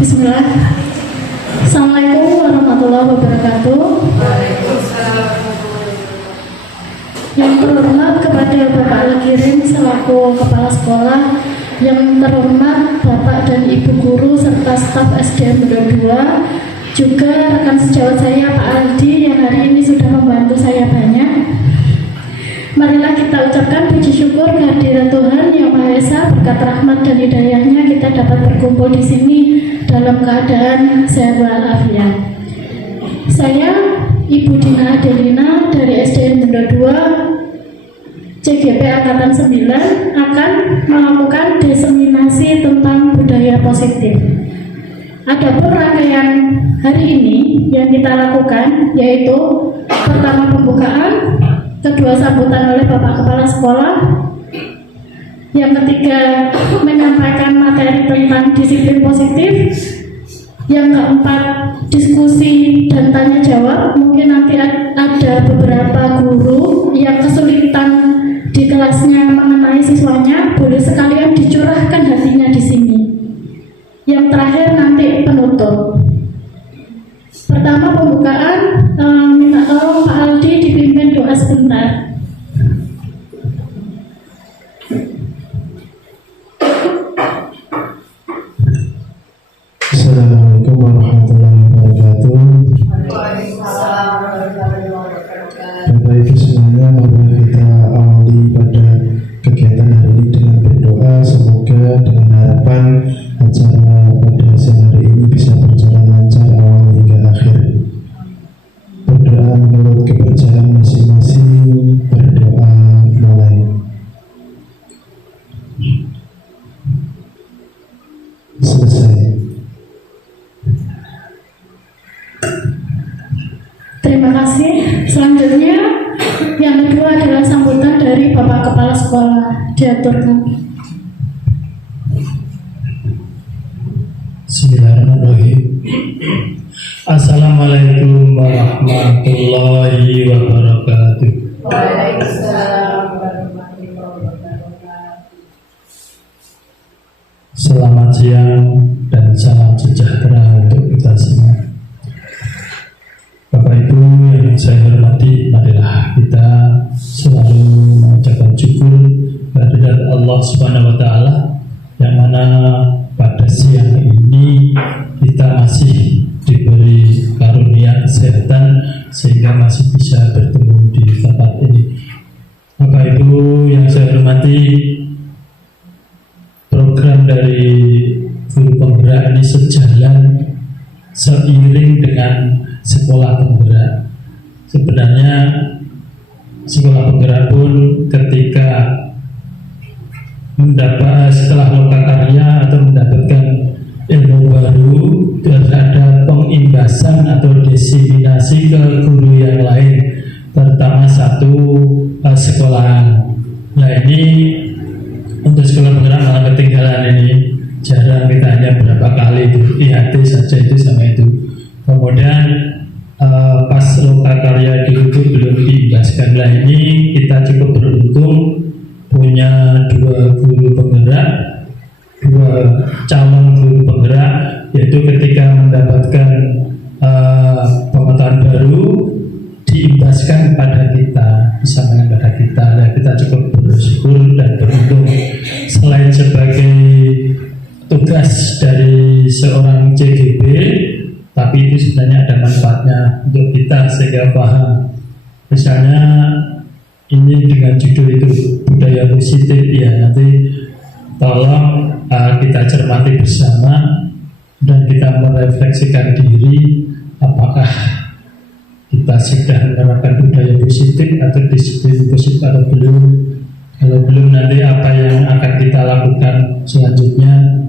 Bismillah. Assalamualaikum warahmatullahi wabarakatuh. Yang terhormat kepada Bapak Al-Kirim selaku Kepala Sekolah, yang terhormat Bapak dan Ibu Guru serta staf SDN Pondok 2, juga rekan sejawat saya Pak Aldi yang hari ini sudah membantu saya banyak. Marilah kita ucapkan puji syukur kehadirat Tuhan Yang Maha Esa, berkat rahmat dan hidayahnya kita dapat berkumpul di sini dalam keadaan sehat walafiat. Saya Ibu Dina Adelina dari SDN Pondok 2 CGP Angkatan 9 akan melakukan diseminasi tentang budaya positif. Adapun rangkaian hari ini yang kita lakukan yaitu pertama pembukaan, kedua sambutan oleh Bapak Kepala Sekolah, yang ketiga menyampaikan materi tentang disiplin positif, yang keempat diskusi dan tanya jawab. Mungkin nanti ada beberapa guru yang kesulitan di kelasnya mengenai siswanya, boleh sekalian dicurahkan hatinya di sini. Yang terakhir nanti penutup. Pertama pembukaan, minta tolong Pak Aldi dipimpin doa sebentar. Assalamualaikum warahmatullahi wabarakatuh. Bapak Ibu semuanya, mari kita awali pada kegiatan hari ini dengan berdoa. Semoga dengan harapan acara pada siang hari ini bisa berjalan lancar awal hingga akhir. Berdoa menurut kepercayaan masing-masing. Berdoa mulai. Selesai. Terima kasih. Selanjutnya yang kedua adalah sambutan dari Bapak Kepala Sekolah. Diaturkan. Bismillahirrahmanirrahim. Assalamualaikum warahmatullahi wabarakatuh. Waalaikumsalam warahmatullahi wabarakatuh. Selamat siang dan salam sejahtera untuk kita semua. Bapak Ibu yang saya hormati, marilah kita selalu mengucapkan syukur kehadirat Allah Subhanahu wa Ta'ala, yang mana pada siang ini kita masih diberi karunia kesehatan sehingga masih bisa bertemu di tempat ini. Bapak Ibu yang saya hormati, program dari guru penggerak ini sejalan seiring dengan sekolah penggerak. Sebenarnya sekolah penggerak pun ketika setelah lokakarya atau mendapatkan ilmu baru, ada pengimbasan atau diseminasi ke guru yang lain, terutama satu sekolahan. Nah, ini untuk sekolah penggerak malah ketinggalan ini, jarang, kita hanya berapa kali itu IHT saja itu sama itu. Kemudian pas lokakarya diukur belum diimbaskan. Lah ini kita cukup beruntung punya dua guru penggerak, dua calon guru penggerak, yaitu ketika mendapatkan pengetahuan baru diimbaskan pada kita, disampaikan pada kita. Nah, kita cukup bersyukur dan beruntung. Selain sebagai tugas dari seorang CGB, tapi itu sebenarnya ada manfaatnya untuk kita sehingga paham. Misalnya ini dengan judul itu budaya positif ya. Nanti tolong kita cermati bersama dan kita merefleksikan diri, apakah kita sudah menerapkan budaya positif atau disiplin positif atau belum. Kalau belum, nanti apa yang akan kita lakukan selanjutnya,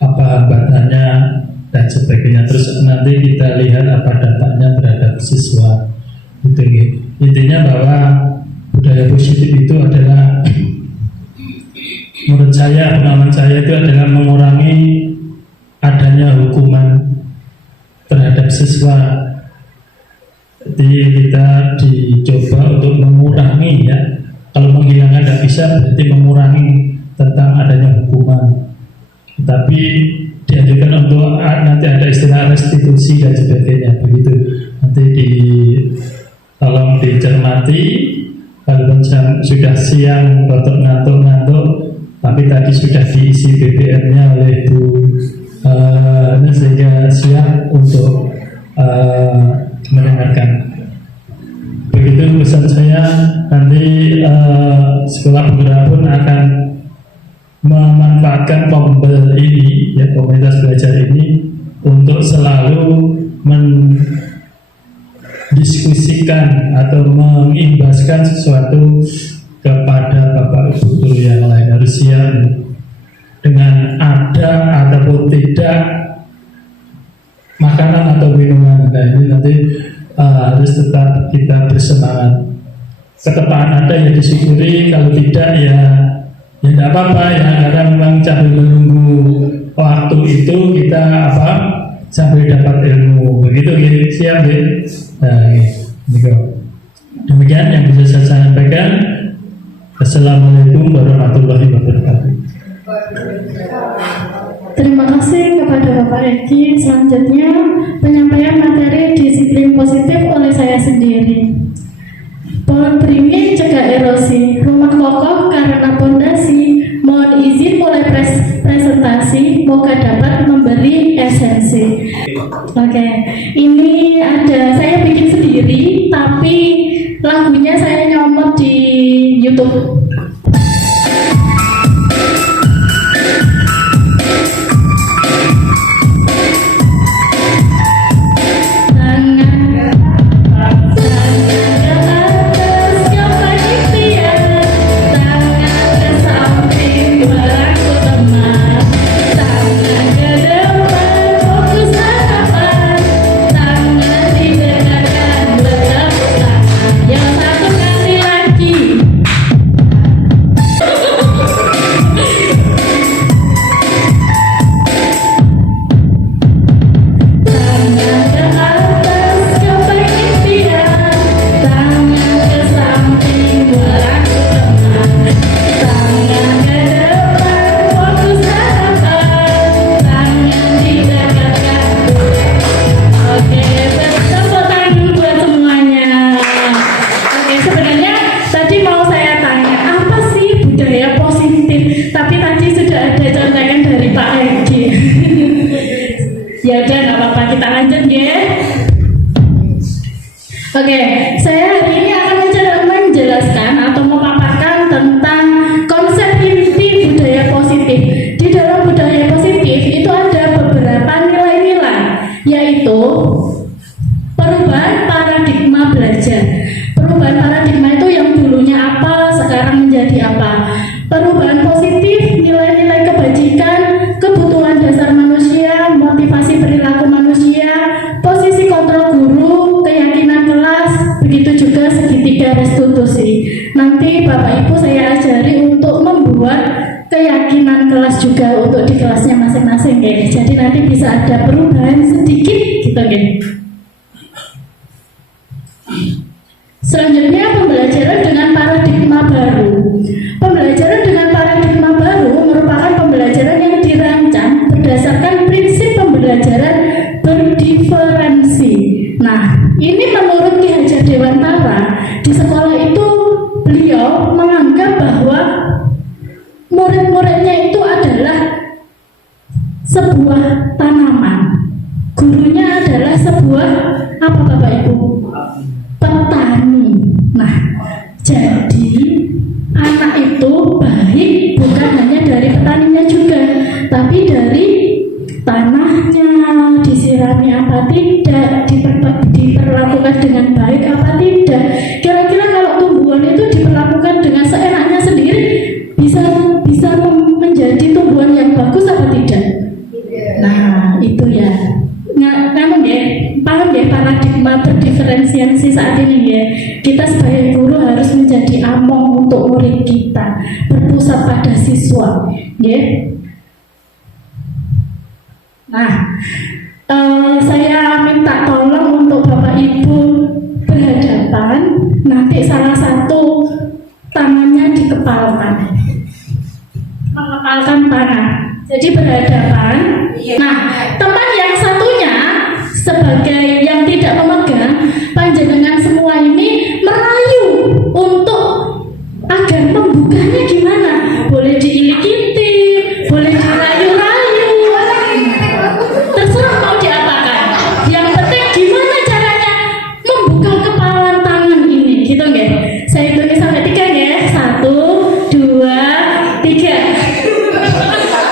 apa hambatannya dan sebagainya. Terus nanti kita lihat apa dampaknya terhadap siswa. Gitu. Intinya bahwa budaya positif itu adalah, menurut saya, pengalaman saya itu adalah mengurangi adanya hukuman terhadap siswa. Jadi kita dicoba untuk mengurangi ya. Kalau menghilangkan tidak bisa, berarti mengurangi tentang adanya hukuman. Tapi dianjurkan untuk nanti ada istilah restitusi dan sebagainya, begitu. Nanti tolong dicermati. Kalau sudah siang, rotok ngantuk-ngantuk, tapi tadi sudah diisi BBM-nya oleh Bu, sehingga siap untuk mendengarkan. Begitu pesan saya. Nanti sekolah penggerak pun akan memanfaatkan Pombel ini, ya, komunitas belajar ini, untuk selalu mendiskusikan atau mengimbaskan sesuatu kepada Bapak Ibu guru yang lain. Harus siap dengan ada ataupun tidak makanan atau minuman. Nah, ini nanti harus tetap kita bersemangat. Ketepaan ada ya disyukuri, kalau tidak ya tidak apa-apa ya, karena memang sambil menunggu waktu itu kita sambil dapat ilmu, begitu ya. Siap ya. Nah, gitu. Demikian yang bisa saya sampaikan. Assalamualaikum warahmatullahi wabarakatuh. Terima kasih kepada Bapak Eki. Selanjutnya penyampaian materi disiplin positif oleh saya sendiri. Pohon beringin cegah erosi, rumah kokoh karena pondasi. Mohon izin mulai presentasi, moga dapat memberi esensi. Oke, ini ada saya bikin sendiri, tapi lagunya saya nyomot di YouTube. Yang satu kasih lagi. Oke, saya hari ini akan menjelaskan atau memaparkan tentang konsep inti budaya positif. Di dalam budaya positif itu ada beberapa nilai-nilai, yaitu perubahan paradigma belajar. Perubahan paradigma itu yang dulunya apa, sekarang menjadi apa. Perubahan positif, nilai-nilai kebajikan, kebutuhan dasar manusia, motivasi perilaku manusia, posisi kontrol guru, keyakinan kelas, begitu juga segitiga restitusi. Nanti Bapak Ibu saya ajari untuk membuat keyakinan kelas juga untuk di kelasnya masing-masing, guys. Jadi nanti bisa ada perubahan sedikit gitu, guys. Selanjutnya pembelajaran dengan paradigma baru. Pembelajaran dengan paradigma baru merupakan pembelajaran yang dirancang berdasarkan prinsip pembelajaran berdiferensi. Nah, ini menurut Ki Hajar Dewantara, di sekolah itu beliau menganggap bahwa murid-muridnya itu adalah sebuah tanaman. Gurunya adalah sebuah apa Bapak Ibu? Petani. Nah, jadi anak kepada siswa. Nggih. Nah, saya minta tolong untuk Bapak Ibu berhadapan, nanti salah satu tangannya dikepalkan, mengepalkan tangan. Jadi berhadapan. Nah, teman yang satunya sebagai yang tidak memegang, panjenengan semua ini merayu untuk agar membukanya gimana? Boleh diilik-ilik, boleh dirayu-rayu, terserah mau diapakan. Yang penting gimana caranya membuka kepalan tangan ini, gitu nggih? Saya hitung sampai 3 ya. 1, 2, 3.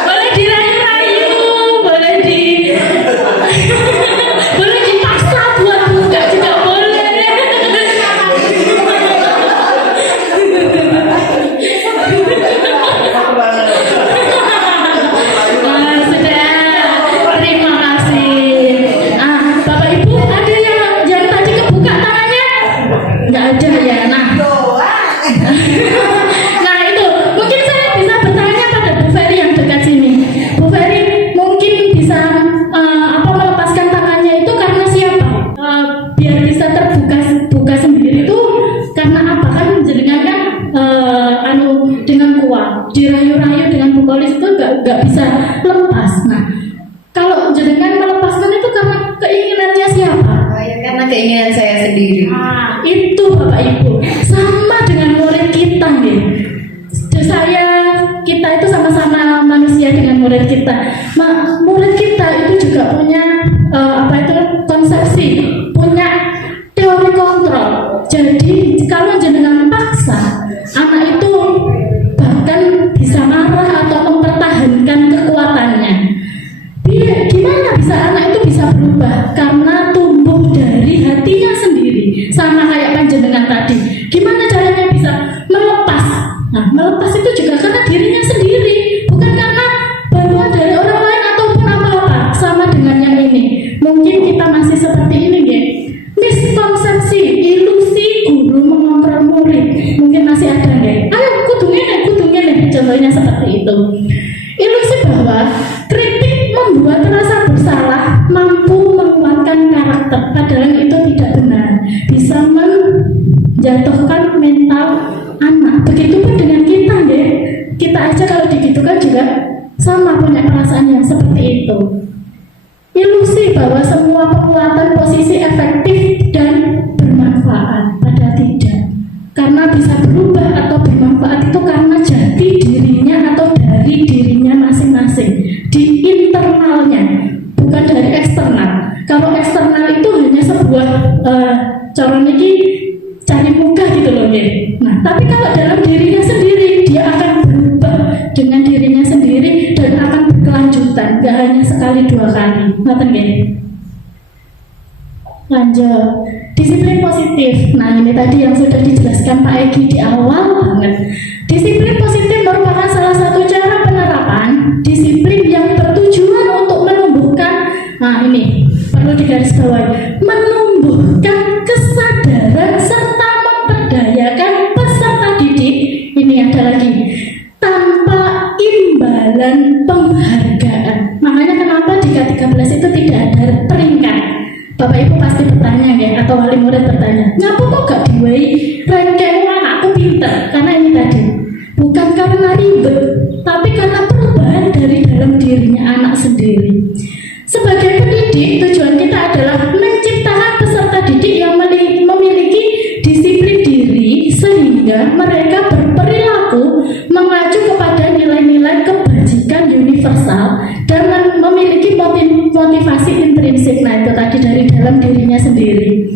Boleh dirayu-rayu, boleh boleh dipaksa buat buka juga boleh. Sudah, terima kasih. Bapak Ibu ada yang tadi kebuka tangannya? Nggak ada ya. Nah itu mungkin saya bisa bertanya pada Bu Ferry yang dekat sini. Bu Ferry mungkin bisa melepaskan tangannya itu karena siapa? Biar bisa terbuka sendiri itu karena apa? Kan jenengan kan dengan kuat dirayu-rayu dengan Bu Kolis itu nggak bisa lepas. Nah kalau jenengan melepaskan itu karena keinginannya siapa? Karena keinginan saya sendiri. Itu Bapak Ibu sama dengan murid kita nih. Kita itu sama-sama manusia dengan murid kita. Murid kita itu juga punya konsepsi, punya teori kontrol. Jadi kalau jenengan paksa, anak itu bahkan bisa marah atau mempertahankan kekuatannya. Gimana bisa anak itu bisa berubah? Karena tumbuh dari hatinya sendiri. Sama kayak panjenengan tadi. Gimana caranya bisa melepas? Nah, melepas itu juga karena dirinya sendiri, bukan karena bantuan dari orang lain ataupun apa-apa. Sama dengan yang ini. Mungkin kita masih seperti ini, ya. Miskonsepsi, ilusi guru mengontrol murid. Mungkin masih ada, ya. Ayo, kudungin, contohnya seperti itu. Ilusi bahwa kritik membuat rasa bersalah mampu menguatkan karakter, padahal itu tidak benar. Bisa menjatuhkan mental anak. Begitupun dengan kita, ya. Kita aja kalau digitukan juga sama punya perasaan yang seperti itu. Ilusi bahwa semua penguatan posisi efektif dan bermanfaat, padahal tidak. Karena bisa berubah atau bermanfaat itu karena jati dirinya atau dari dirinya masing-masing, di internalnya, bukan dari eksternal. Kalau eksternal itu hanya sebuah cara niki cari muka gitu loh, ya. Nah, tapi kalau dalam dirinya sendiri, dia akan berubah dengan dirinya sendiri dan akan berkelanjutan, gak hanya sekali 2 kali. Ngerti ya? Lanjut, disiplin positif. Nah, ini tadi yang sudah dijelaskan Pak Egi di awal banget. Disiplin positif merupakan salah satu cara penerapan disiplin yang bertujuan untuk menumbuhkan, nah ini perlu digarisbawahi, menumbuhkan kesadaran serta memperdayakan peserta didik. Ini ada lagi, tanpa imbalan penghargaan. Makanya kenapa di K13 itu tidak ada peringkat. Bapak Ibu pasti bertanya, ya, atau wali murid bertanya, ngapa kok gak diwai ranking anakku pinter? Karena ini tadi, bukan karena ribet, tapi karena perubahan dari dalam dirinya anak sendiri. Sebagai pendidik, tujuan kita adalah menciptakan peserta didik yang memiliki disiplin diri sehingga mereka berperilaku mengacu kepada nilai-nilai kebajikan universal dan memiliki motivasi intrinsik. Nah, itu tadi dari dalam dirinya sendiri,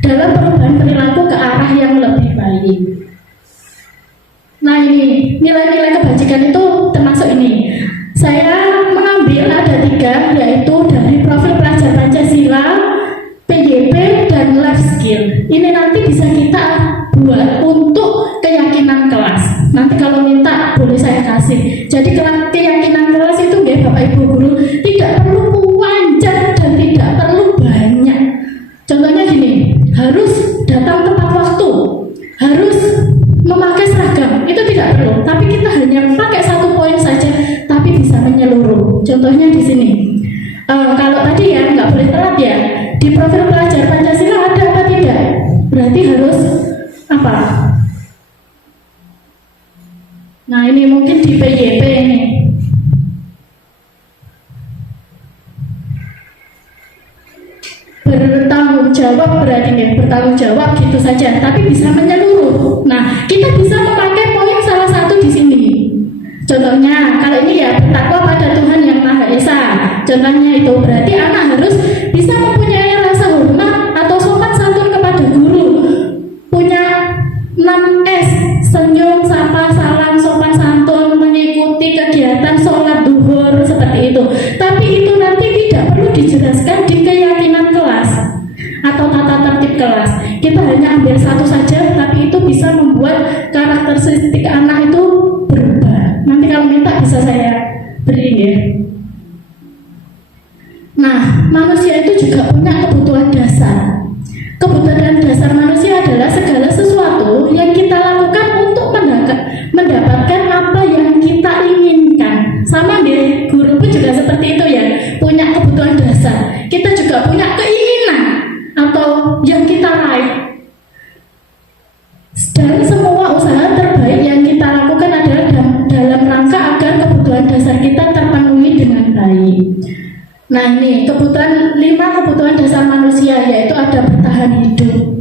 dalam perubahan perilaku ke arah yang lebih baik. Nah, ini nilai-nilai kebajikan itu termasuk ini. Saya mengambil ada 3, yaitu dari profil pelajar Pancasila, PYP, dan life skill. Ini nanti bisa kita buat untuk keyakinan kelas. Nanti kalau minta boleh saya kasih. Jadi keyakinan kelas itu, ya Bapak Ibu guru, tidak perlu panjang dan tidak perlu banyak. Contohnya gini, harus datang tepat waktu, harus memakai seragam, itu tidak perlu. Tapi kita hanya pakai menyeluruh. Contohnya di sini. Kalau tadi ya nggak boleh telat ya. Di profil pelajar Pancasila ada apa tidak? Berarti harus apa? Nah ini mungkin di PYP ini. Bertanggung jawab berarti ya, bertanggung jawab gitu saja, tapi bisa menyeluruh. Nah, kita bisa memakai poin salah satu di sini. Contohnya, kalau ini ya bertakwa pada Tuhan yang Maha Esa. Contohnya itu berarti anak harus bisa mempunyai rasa hormat atau sopan santun kepada guru. Punya 6S, senyum, sapa, salam, sopan santun, mengikuti kegiatan sholat duhur seperti itu. Tapi itu nanti tidak perlu dijelaskan di keyakinan kelas atau tata tertib kelas. Kita hanya ambil satu saja, tapi itu bisa membuat karakteristik anak itu berubah. Nanti kalau minta bisa saya beri ya. Nah, manusia itu juga punya kebutuhan dasar. Kebutuhan dasar manusia adalah segala sesuatu yang kita lakukan untuk mendapatkan apa yang kita inginkan. Sama deh, guru pun juga seperti itu ya, punya kebutuhan dasar. Kita juga punya keinginan atau yang kita raih. Dan semua usaha terbaik yang kita lakukan adalah dalam rangka agar kebutuhan dasar kita terpenuhi dengan baik. Nah ini kebutuhan 5 kebutuhan dasar manusia, yaitu ada bertahan hidup.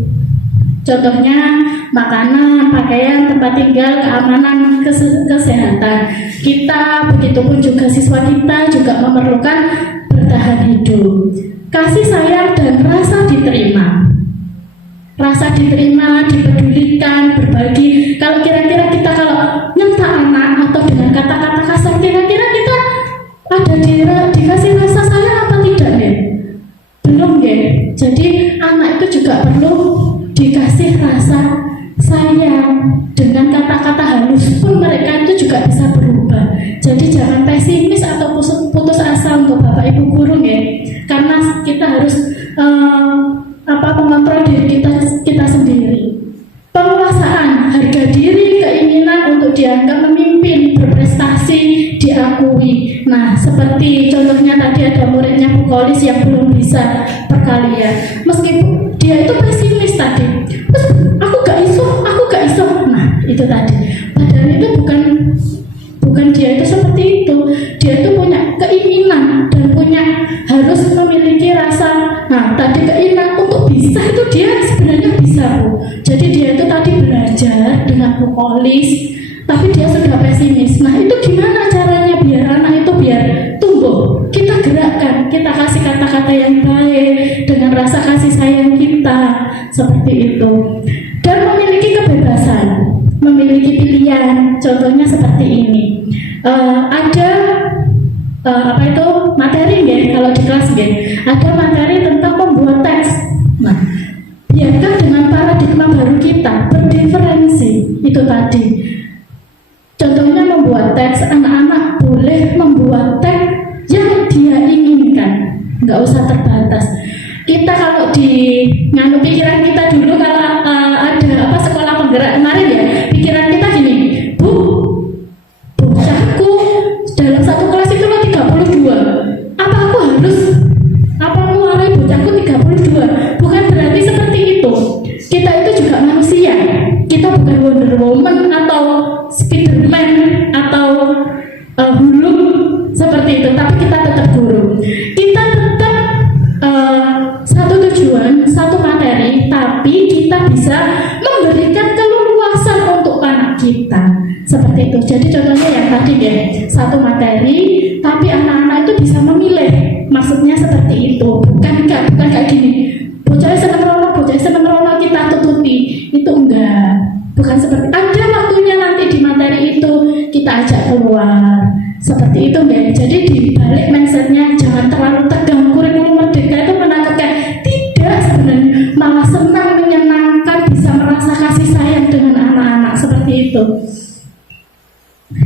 Contohnya makanan, pakaian, tempat tinggal, keamanan, kesehatan. Kita begitupun juga siswa kita juga memerlukan bertahan hidup. Kasih sayang dan rasa diterima. Rasa diterima, dipedulikan, berbagi. Kalau kira-kira kita kalau nyentak anak atau dengan kata-kata kasar, kira-kira kita ada dikasih rasa sayang apa tidak ya? Belum ya. Jadi anak itu juga perlu dikasih rasa sayang. Dengan kata-kata halus pun mereka itu juga bisa berubah. Jadi jangan pesimis atau putus asa untuk Bapak Ibu guru ya. Karena kita harus mengontrol diri kita sendiri. Penguasaan harga diri, keinginan untuk dianggap memimpin, berprestasi, diakui. Nah, seperti contohnya tadi ada muridnya Bu Kolis yang belum bisa perkalian. Meskipun dia itu pesimis tadi, terus aku gak iso. Nah, itu tadi. Padahal itu bukan dia itu seperti itu. Dia itu punya keinginan dan harus memiliki rasa. Nah, tadi keinginan untuk bisa itu dia sebenarnya bisa, Bu. Jadi dia itu tadi belajar dengan Bu Kolis, tapi dia sudah pesimis. Nah, itu gimana caranya biar anak itu biar tumbuh? Kita gerakkan, kita kasih kata-kata yang baik dengan rasa kasih sayang kita, seperti itu. Dan memiliki kebebasan, memiliki pilihan. Contohnya seperti ini. Ada materi ya, kalau di kelas ya, ada materi tentang membuat teks. Nah, biarkan dengan paradigma baru kita berdiferensi itu tadi. Contohnya membuat teks, anak-anak boleh membuat teks yang dia inginkan, nggak usah terbatas. Kita kalau di nganu pikiran kita dulu kalau ada sekolah penggerak kemarin ya, pikiran kita gini, bocahku dalam satu kelas itu 32. Apa aku mulai bocahku 32? Bukan berarti seperti itu. Kita itu juga manusia. Kita bukan Wonder Woman atau Spiderman atau Hulk seperti itu, tapi kita tetap guru. Kita tetap satu tujuan, satu materi, tapi kita bisa memberikan keleluasan untuk anak kita. Seperti itu. Jadi contohnya yang tadi ya, satu materi, tapi anak-anak itu bisa memilih. Maksudnya seperti itu. Bukan kayak gini. Bocahnya seneng rono kita tutupi. Itu enggak. Bukan seperti. Ada waktunya nanti di materi itu kita ajak keluar. Seperti itu enggak. Jadi di balik mindsetnya jangan terlalu tegang. Kurikulum merdeka itu menakutkan. Tidak sebenarnya. Malah senang, menyenangkan, bisa merasa kasih sayang dengan anak-anak. Seperti itu.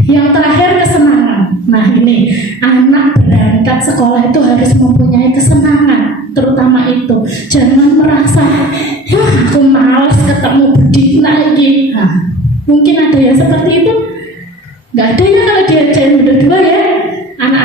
Yang terakhir kesenangan. Nah ini anak berangkat sekolah itu harus mempunyai kesenangan, terutama itu. Jangan merasa aku malas ketemu Budina lagi. Nah, mungkin ada yang seperti itu. Nggak ada ya kalau dia udah 2 ya. Anak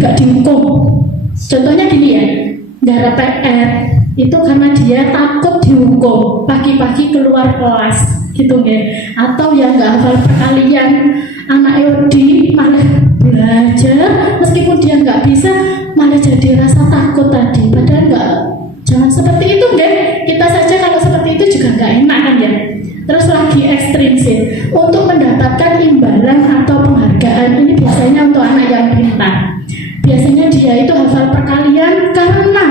gak dihukum. Contohnya gini ya, gara PR itu karena dia takut dihukum, pagi-pagi keluar kelas gitu ya, atau yang nggak hafal perkalian, anak Yodi malah belajar meskipun dia nggak bisa, malah jadi rasa takut tadi. Padahal nggak, jangan seperti itu ya. Kita saja kalau seperti itu juga nggak enak kan ya. Terus lagi ekstrim sih, untuk mendapatkan imbalan atau penghargaan ini biasanya untuk anak yang pintar. Biasanya dia itu hafal perkalian karena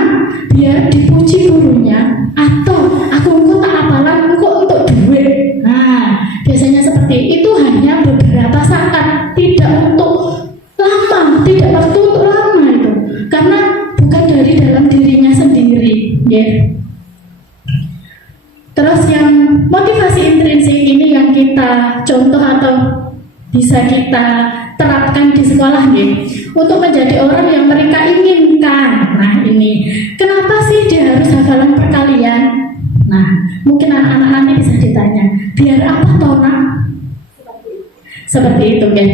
biar dipuji gurunya, atau aku tak hafalan untuk duit. Nah, biasanya seperti itu, hanya beberapa saat, tidak untuk lama, tidak waktu untuk lama itu, karena bukan dari dalam dirinya sendiri, ya. Terus yang motivasi intrinsik ini yang kita contoh atau bisa kita terapkan di sekolah nih, untuk menjadi orang yang mereka inginkan. Nah ini, kenapa sih dia harus hafalan perkalian? Nah, mungkin anak-anak nanti bisa ditanya, biar apa toh nak? Seperti itu ya.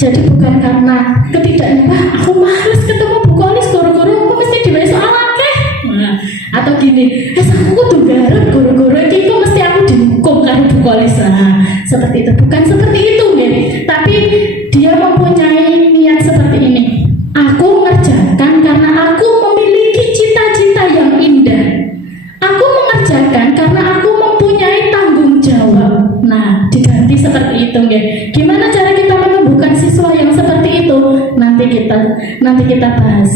Jadi bukan karena ketidaknya, wah aku males ketemu Bu Kolis, guru-guru aku mesti diberi soal akeh. Nah, atau gini, aku tuh garut guru-guru iki kok mesti aku dihukum karo Bu Kolis. Nah, seperti itu, bukan seperti itu ya. Tapi dia mempunyai niat seperti ini. Aku mengerjakan karena aku memiliki cita-cita yang indah. Aku mengerjakan karena aku mempunyai tanggung jawab. Nah, diganti seperti itu ya. Gimana cara kita menumbuhkan siswa yang seperti itu? Nanti kita bahas.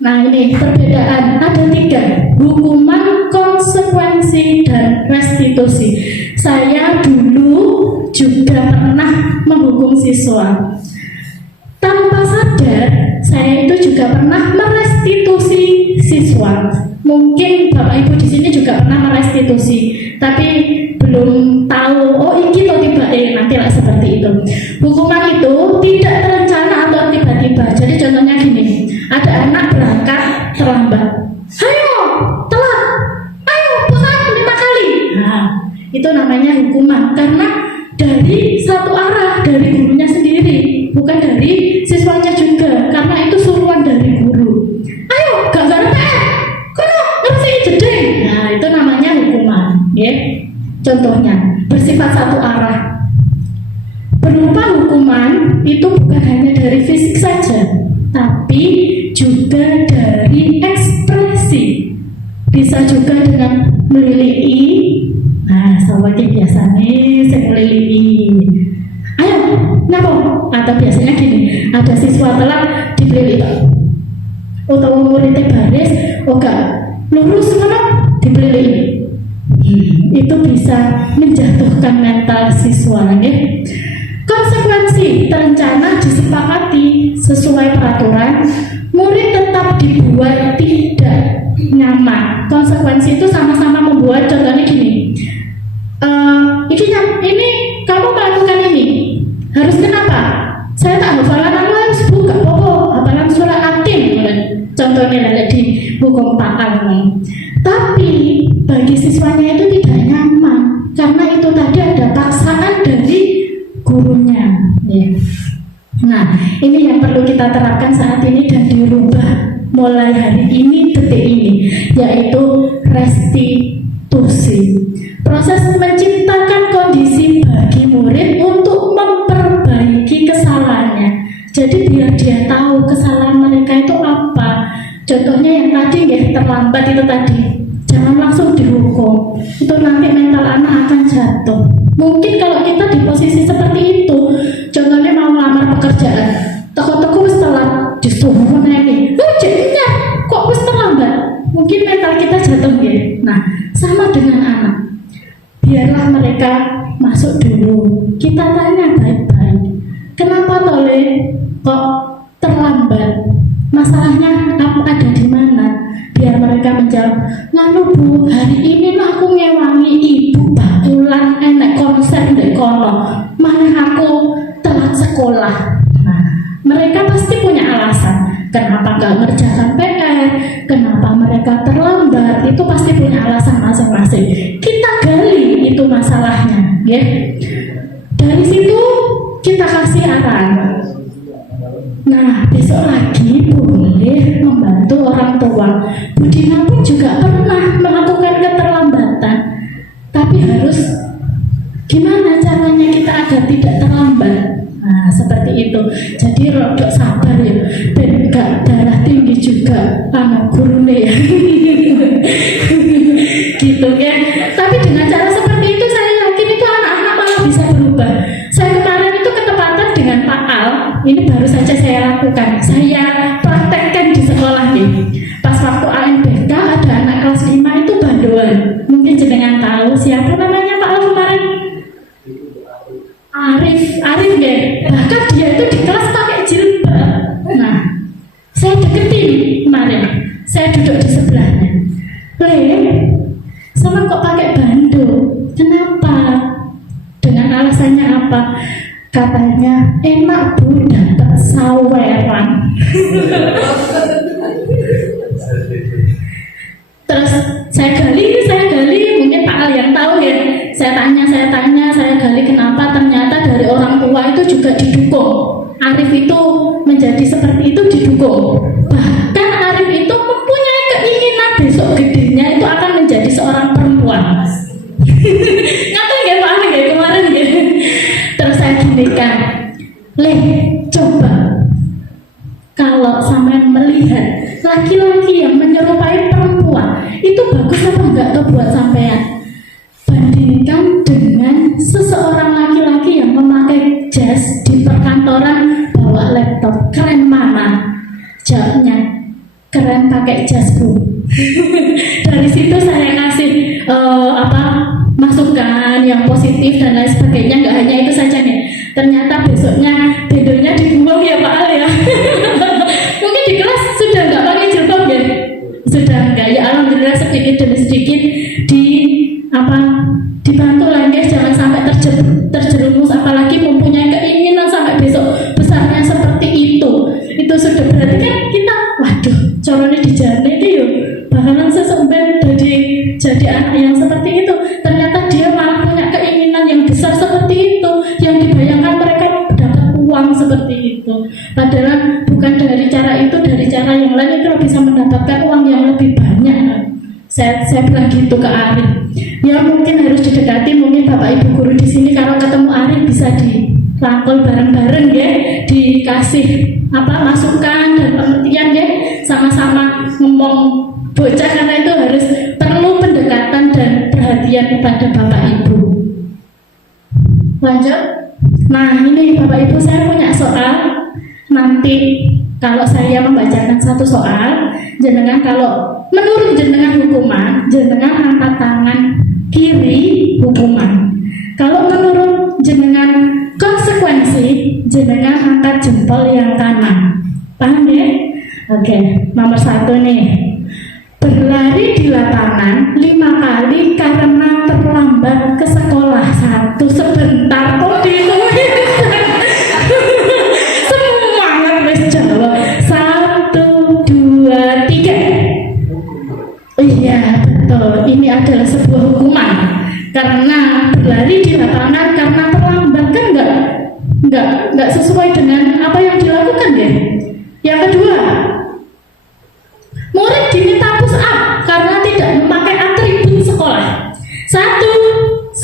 Nah ini perbedaan, ada 3, hukuman, konsekuensi, dan restitusi. Saya dulu juga pernah menghukum siswa. Tanpa sadar, saya itu juga pernah merestitusi siswa. Mungkin Bapak Ibu di sini juga pernah merestitusi, tapi belum tahu, oh ini loh tiba-tiba, nanti lah seperti itu. Hukuman itu tidak terencana atau tiba-tiba. Jadi contohnya gini, ada anak berangkat terlambat, ayo telat, ayo pusat 5 kali. Nah itu namanya hukuman, karena dari satu arah, dari gurunya sendiri, bukan dari siswanya juga, karena itu suruhan dari guru. Ayo gak ngerti, kono ngerti jeding. Nah itu namanya hukuman ya. Contohnya bersifat satu arah. Berupa hukuman itu bukan hanya dari fisik saja, tapi juga dari ekspresi. Bisa juga dengan melilii. Nah, sahabatnya biasa nih, saya melilii. Ayo, ngapo? Atau biasanya gini, ada siswa telat dibelilii. Atau muridnya baris, enggak lurus mana dibelilii. Itu bisa menjatuhkan mental siswa ya. Konsekuensi terencana disepakati sesuai peraturan, murid tetap dibuat tidak nyaman. Konsekuensi itu sama-sama membuat, contohnya gini, ini kamu melakukan ini harus kenapa? Saya tak hafalan, aku harus buka hafalan surat Atim, contohnya di buku 4. Tapi bagi siswanya itu tidak nyaman, karena itu tadi ada paksaan dari gurunya ya. Nah ini yang perlu kita terapkan saat ini dan dirubah mulai hari ini, detik ini, yaitu restitusi. Proses menciptakan kondisi bagi murid untuk memperbaiki kesalahannya. Jadi biar dia tahu kesalahan mereka itu apa. Contohnya yang tadi ya, terlambat itu tadi, jangan langsung dihukum, itu nanti mental anak akan jatuh. Mungkin kalau kita di posisi seperti itu, contohnya mau melamar pekerjaan, toko-toko wis telat, disuruh menyanyi, jadinya kok wis terlambat, mungkin mental kita jatuh ya. Nah sama dengan anak, biarlah mereka masuk dulu, kita tanya baik-baik, kenapa tole kok terlambat, masalahnya ada di mana? Biar mereka menjawab, nganu Bu, hari ini aku ngewangi ibu batulan enek konser di kono, malah aku telat sekolah. Nah, mereka pasti punya alasan kenapa gak ngerjakan PR, kenapa mereka terlambat, itu pasti punya alasan masing-masing. Kita gali itu masalahnya ya. Dari situ kita kasih arahan. Nah tua. Bu Dina pun juga pernah melakukan keterlambatan, tapi harus gimana caranya kita agar tidak terlambat. Nah, seperti itu. Jadi rodok sabar ya, dan gak darah tinggi juga sama gurune ya. Gitu ya. Tapi dengan cara seperti itu saya yakin itu anak-anak malah bisa berubah. Saya kemarin itu ketepatan dengan Pak Al, ini baru saja saya lakukan. Saya praktekkan di sekolah nih. Pas waktu AMBK ada anak kelas 5 itu bandoan. Mungkin jenengan tahu siapa namanya Pak Al kemarin? Arif ya. Bahkan dia itu di kelas pakai jilbab. Nah, saya deketin kemarin. Saya duduk di sebelahnya. Sama kok pakai bando? Kenapa? Dengan alasannya apa? Katanya enak Bu dapat saweran. Terus saya gali, mungkin Pak Al yang tahu ya. Saya tanya, saya gali kenapa, ternyata dari orang tua itu juga didukung. Arif itu menjadi seperti itu didukung. Bahkan Arif itu mempunyai keinginan besok gedenya itu akan menjadi seorang perempuan. Ngata nggak Pak Al ya kemarin ya. Terus saya ginikan, coba kalau sampai melihat laki-laki yang menyerupai perempuan itu bagus apa enggak tuh buat sampean? Bandingkan dengan seseorang laki-laki yang memakai jas di perkantoran bawa laptop, keren mana? Jawabnya keren pakai jas Bu. Dari situ saya kasih masukan yang positif dan lain sebagainya. Nggak hanya itu saja nih, ternyata besoknya bedonya dibuang ya Pak Al ya. Mungkin di kelas sudah nggak pakai jilbab ya, sudah enggak ya, alhamdulillah sedikit demi sedikit dibantu lah ya, jangan sampai terjerumus, apalagi mempunyai keinginan sampai besok besarnya seperti itu sudah berarti kan kita waduh corone dijalani itu yuk bakalan sesumber jadi anak yang seperti itu. Ternyata dia malah punya keinginan yang besar seperti itu, yang dibayangkan mereka dapat uang seperti itu, padahal bukan dari cara itu, dari cara yang lain itu bisa mendapatkan uang yang lebih banyak. Saya bilang gitu ke Arif. Ya mungkin harus didekati, mungkin Bapak Ibu guru di sini kalau ketemu Arif bisa dirangkul bareng-bareng ya, dikasih masukan dan pengertian ya, sama-sama ngomong bocah, karena itu harus perlu pendekatan dan perhatian kepada Bapak Ibu. Lanjut. Nah ini Bapak Ibu, saya punya soal. Nanti kalau saya membacakan satu soal, jenengan kalau menurut jenengan hukuman, jenengan angkat tangan kiri hukuman. Kalau menurut jenengan konsekuensi, jenengan angkat jempol yang kanan. Paham ya? Oke, nomor 1 nih. Berlari di lapangan 5 kali karena terlambat ke sekolah. 1 sebentar kok ditulis. Semangat wis jawab. 1, 2, 3. Iya betul, ini adalah sebuah hukuman karena berlari di lapangan karena terlambat, kan enggak sesuai dengan apa yang dilakukan ya. Yang kedua, murid diminta push up karena tidak memakai atribut sekolah. 1, 2,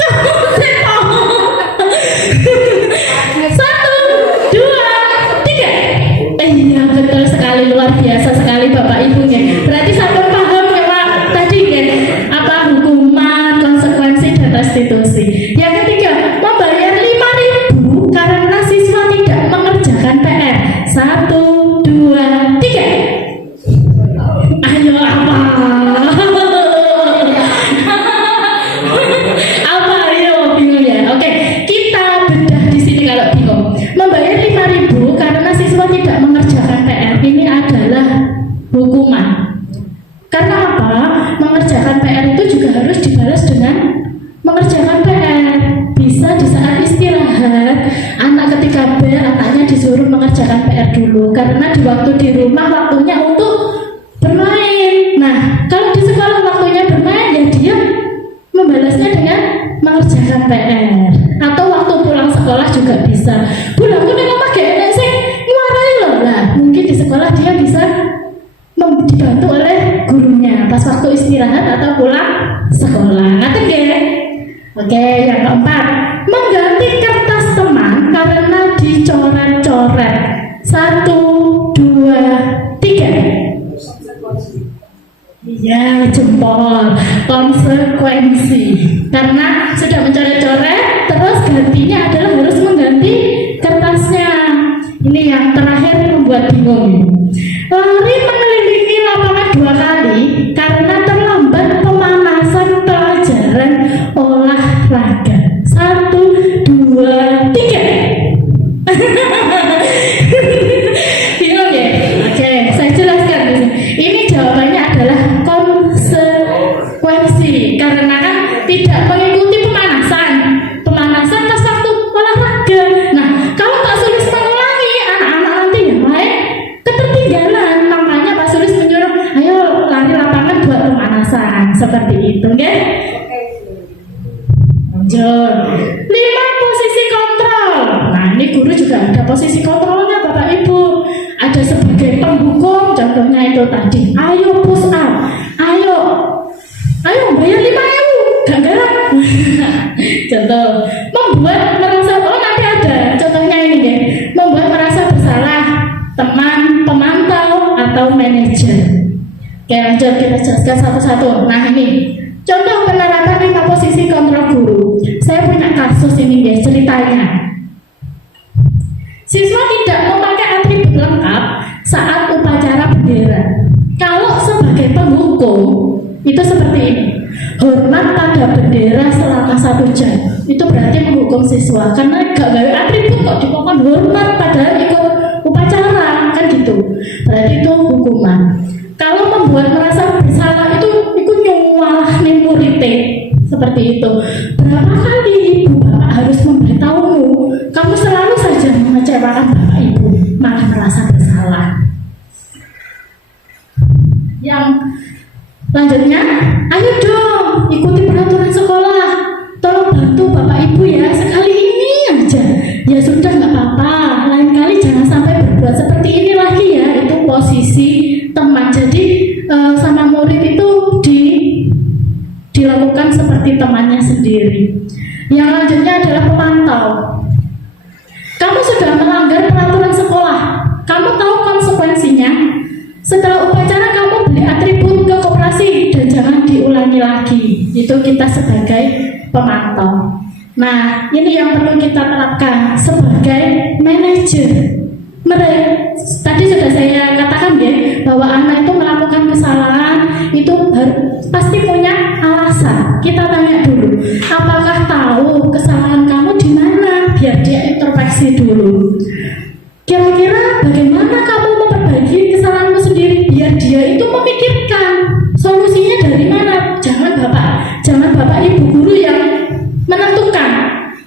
3. Iya betul sekali, luar biasa sekali Bapak Ibunya. Berarti sampai paham ya Pak tadi kan hukuman, konsekuensi dan restitusi. Yang ketiga, membayar 5.000 karena siswa tidak mengerjakan PR. 1, 2, 3. Ayo apa? Ayo bingung ya? Oke, kita bedah di sini kalau bingung. Membayar 5.000 karena siswa tidak mengerjakan PR ini adalah hukuman. Karena apa? Mengerjakan PR itu juga harus dibalas dengan mengerjakan PR. Bisa di saat istirahat, anak ketika bel, anaknya disuruh mengerjakan PR dulu. Karena di waktu di rumah waktunya untuk bermain. Nah, kalau di sekolah waktunya bermain, ya dia membalasnya dengan mengerjakan PR. Atau waktu pulang sekolah juga bisa. Pulang aku nengok pakai enek sih, nguarai loh lah. Mungkin di sekolah dia bisa dibantu oleh istirahat atau pulang sekolah. Ngerti nggih? Oke, yang keempat, mengganti kertas teman karena dicoret-coret. 1, 2, 3. Iya, jempol. Konsekuensi. Karena sudah mencoret-coret, terus gantinya adalah harus mengganti kertasnya. Ini yang terakhir membuat bingung. Lari mengelilingi lapangan 2 kali karena terlambat pemanasan pelajaran olahraga. 1, 2, 3. Bingung ya? Oke, saya jelaskan di sini. Ini jawabannya adalah konsekuensi karena kan tidak mengikuti pemanasan. Pemanasan pas waktu olahraga. Nah, kalau Pak Sulis mengulangi, anak-anak nanti yang lain ketertinggalan. Makanya Pak Sulis menyuruh, ayo lari lapangan buat pemanasan. Seperti itu, ya? Lanjut. 5 posisi kontrol. Nah, ini guru juga ada posisi kontrolnya, Bapak Ibu. Ada sebagai penghukum, contohnya itu tadi. Ayo push up. Ayo bayar 5.000. Gak garap. Contoh. Membuat merasa, oh nanti ada. Contohnya ini ya. Membuat merasa bersalah teman, pemantau, atau manajer. Oke, lanjut kita jelaskan satu-satu. Nah, ini contoh penerapan 5 posisi kontrol guru. Saya punya kasus ini guys, ceritanya. Siswa tidak memakai atribut lengkap saat upacara bendera. Kalau sebagai penghukum, itu seperti ini. Hormat pada bendera selama 1 jam. Itu berarti menghukum siswa. Karena gak gawe atribut kok dipokon hormat padahal ikut upacara. Kan gitu. Berarti itu hukuman. Kalau membuat merasa bersalah itu ikut nyualah nih muridnya. Seperti itu. Berapa kali ibu bapak harus memberitahumu, kamu selalu saja mengecewakan bapak ibu, malah merasa bersalah. Yang lanjutnya, ayo dong ikuti peraturan sekolah, tolong bantu bapak ibu ya, sekali ini aja. Ya sudah nggak apa-apa, lain kali jangan sampai berbuat seperti ini lagi ya. Itu posisi teman. Jadi sama murid itu dilakukan seperti temannya sendiri. Yang lanjutnya adalah pemantau. Kamu sudah melanggar peraturan sekolah, kamu tahu konsekuensinya. Setelah upacara kamu beli atribut ke koperasi dan jangan diulangi lagi. Itu kita sebagai pemantau. Nah, ini yang perlu kita terapkan sebagai manajer. Tadi sudah saya katakan ya, bahwa anak itu melakukan kesalahan itu pasti punya alasan. Kita tanya dulu, apakah tahu kesalahan kamu di mana? Biar dia introspeksi dulu. Kira-kira bagaimana kamu memperbaiki kesalahanmu sendiri? Biar dia itu memikirkan solusinya dari mana. Jangan bapak ibu guru yang menentukan.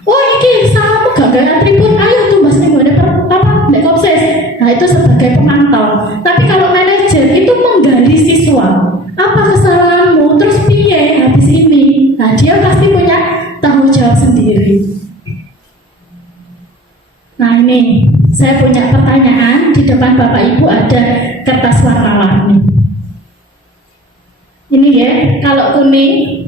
Oh ini salahmu gak ada atribut, ayo tumbas nih gue ada kopses. Nah itu sebagai pemantau. Tapi kalau manajer itu menggali siswa, apa kesalahanmu, terus piye habis ini. Nah dia pasti punya tanggung jawab sendiri. Nah ini saya punya pertanyaan. Di depan bapak ibu ada kertas warna-warni. Ini ya, kalau kuning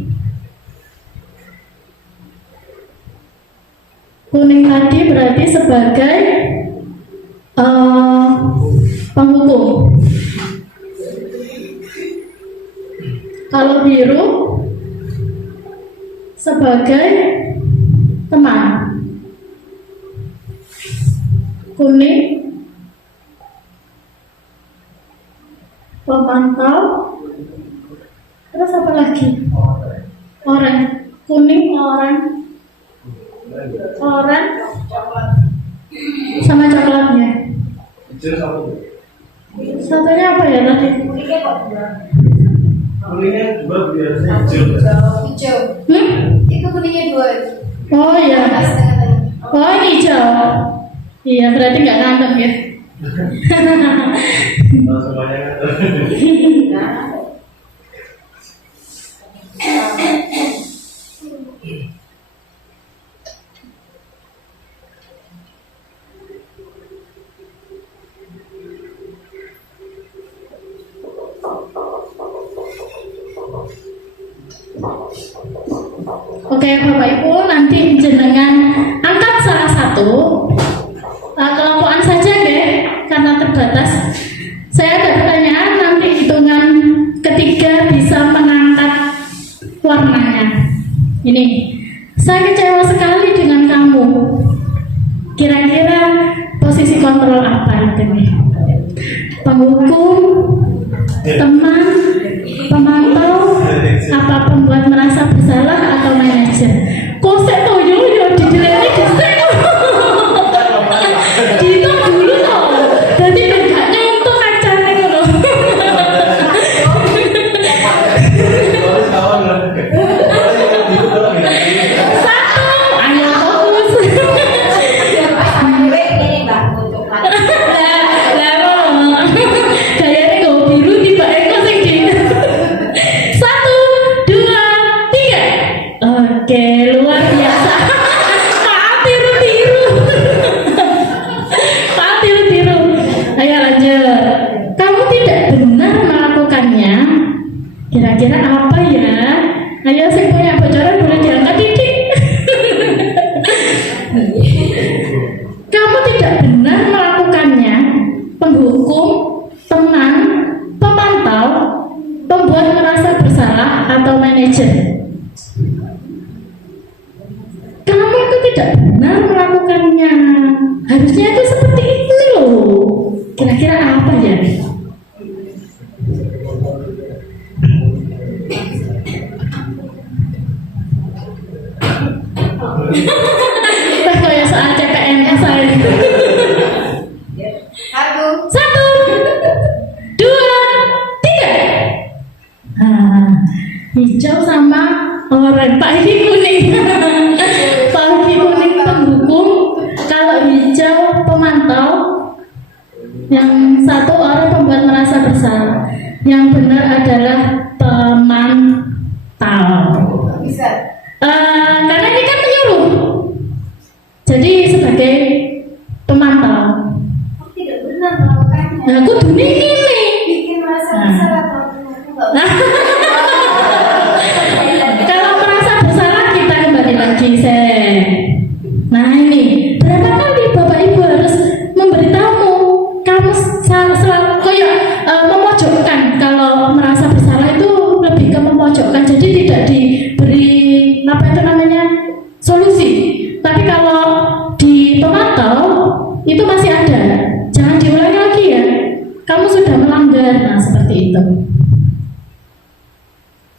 tadi berarti sebagai penghukum. Kalau biru sebagai teman. Kuning pemantau. Terus apa lagi? Oranye. Kuning, oranye sama coklatnya. Satunya apa ya tadi? Kuningnya 2 biasanya hijau. Hijau. Itu kuningnya 2. Oh iya. Oh ini hijau. Iya berarti nggak nangkep ya. Semuanya kan. Oke, Bapak Ibu, nanti jenengan angkat salah satu kelompokan saja deh, karena terbatas. Saya ada pertanyaan, nanti hitungan ketiga bisa mengangkat warnanya. Ini, saya kecewa sekali dengan kamu. Kira-kira posisi kontrol apa ini? Penghukum, teman, pemantau, apa pembuat merasa bersalah atau manajer? Kok saya tahu yo dijelek disek. Dihitung dulu toh. Jadi bedanya untuk kacanya ngono. Satu, ayo fokus. Oke, luar biasa. Pak tiru-tiru. Pak tiru-tiru. Ayo lanjut. Kamu tidak benar melakukannya. Kira-kira apa ya? Ayo sing punya bocoran boleh diangkat titik. Kamu tidak benar melakukannya. Penghukum, teman, pemantau, pembuat merasa bersalah atau manajer. Kamu itu tidak benar melakukannya. Harusnya itu seperti itu loh. Kira-kira apa ya? Kayak soal CPNS saya. Satu, dua, tiga. Hijau sama oranye. Pak ini kuning. Pagi kuning penghukum, kalau hijau pemantau, yang satu orang pembuat merasa bersalah. Yang benar adalah pemantau. Bisa. Karena ini kan menyuruh. Jadi sebagai pemantau. Tidak benar melakukannya. Nah, aku dunia ini. Bikin merasa bersalah atau Nah, kalau merasa bersalah kita kembali lagi Nah ini berapa kali Bapak Ibu harus memberitahu kamu selalu kayak memojokkan. Kalau merasa bersalah itu lebih ke memojokkan. Jadi tidak diberi apa itu namanya solusi. Tapi kalau di pemantau itu masih ada. Jangan diulangi lagi ya. Kamu sudah melanggar. Nah seperti itu.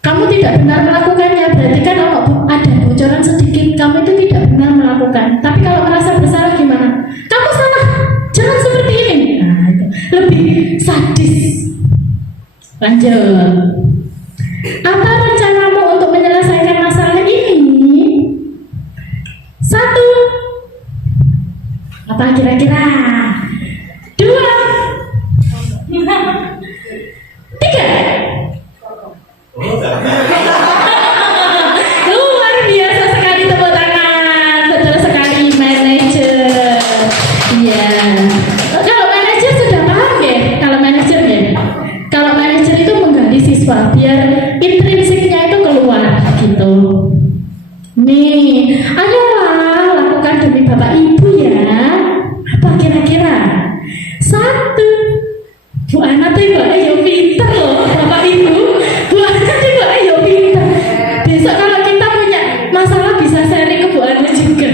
Kamu tidak benar melakukannya, berarti kan ada bocoran sedikit. Kamu itu tidak benar melakukan. Tapi kalau merasa bersalah gimana? Kamu salah, jangan seperti ini. Nah, itu lebih sadis. Lanjut. Apa rencanamu untuk menyelesaikan masalah ini? Satu. Apa kira-kira? Dua. Tiga. Luar biasa sekali, tepuk tangan. Betul sekali manajer. Iya. Kalau manajer sudah paham ya? Kalau manajer ya. Kalau manajer itu menggali siswa biar intrinsiknya itu keluar gitu. Nih, ayolah lakukan demi Bapak Ibu ya. Apa kira-kira? Satu. Bu Ana tuh ayo pinter loh Bapak Ibu. Bu Ana tuh ayo pinter. Besok kalau kita punya masalah bisa sharing ke Bu Ana juga.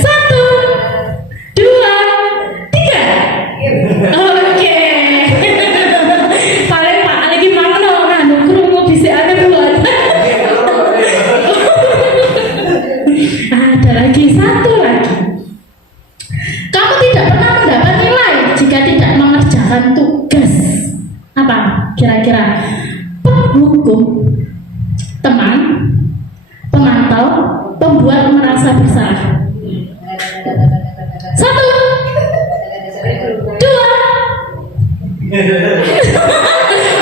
Satu, dua, tiga. Oke. Paling Pak lagi mana nganu krungu bisa ada Bu Ana. Ada lagi satu lagi. Kamu tidak pernah mendapat nilai jika tidak mengerjakan tugas. Apa kira-kira? Penghukum, teman, pemantau, pembuat merasa bersalah. Satu, dua.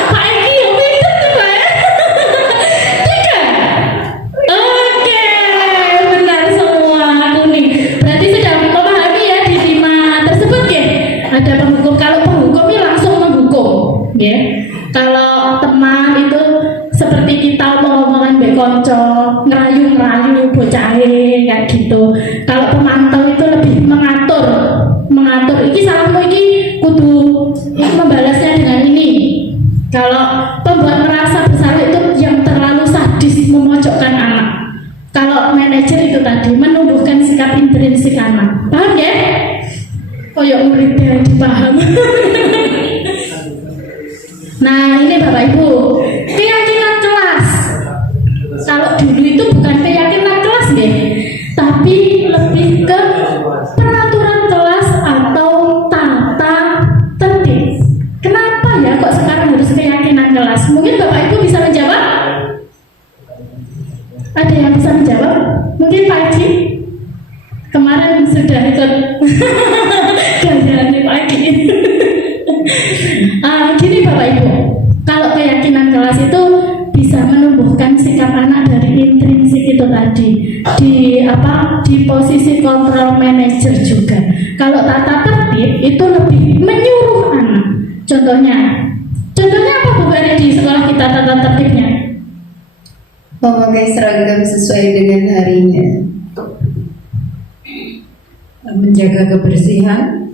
Pak Eki yang pintar tuh Pak. Tiga. Oke, benar semua kuning. Berarti sudah memahami ya di 5 tersebut ya. Ada penghukum. Kalau penghukum ini langsung menghukum, ya. Kalau teman itu seperti kita mau ngomongan bekonco, ngerayu wae kayak gitu. Kalau pemantau itu lebih mengatur iki salahmu iki kudu membalasnya dengan ini. Kalau pembuat merasa bersalah itu yang terlalu sadis memojokkan anak. Kalau manajer itu tadi menumbuhkan sikap intrinsik anak. Paham ya? Koyok muridnya dipaham. Nah ini Bapak Ibu, keyakinan kelas. Kalau dulu itu bukan keyakinan kelas deh, tapi lebih ke peraturan kelas atau tata tertib. Kenapa ya kok sekarang harus keyakinan kelas? Mungkin Bapak Ibu bisa menjawab? Ada yang bisa menjawab? Mungkin Pak Haji? Kemarin sudah ikut gayanya Pak Haji. Gini Bapak Ibu, kalau keyakinan kelas itu bisa menumbuhkan sikap anak dari intrinsik itu tadi di posisi kontrol manajer juga. Kalau tata tertib itu lebih menyuruh anak. Contohnya apa Bu Gani di sekolah kita tata tertibnya? Memakai seragam sesuai dengan harinya, menjaga kebersihan.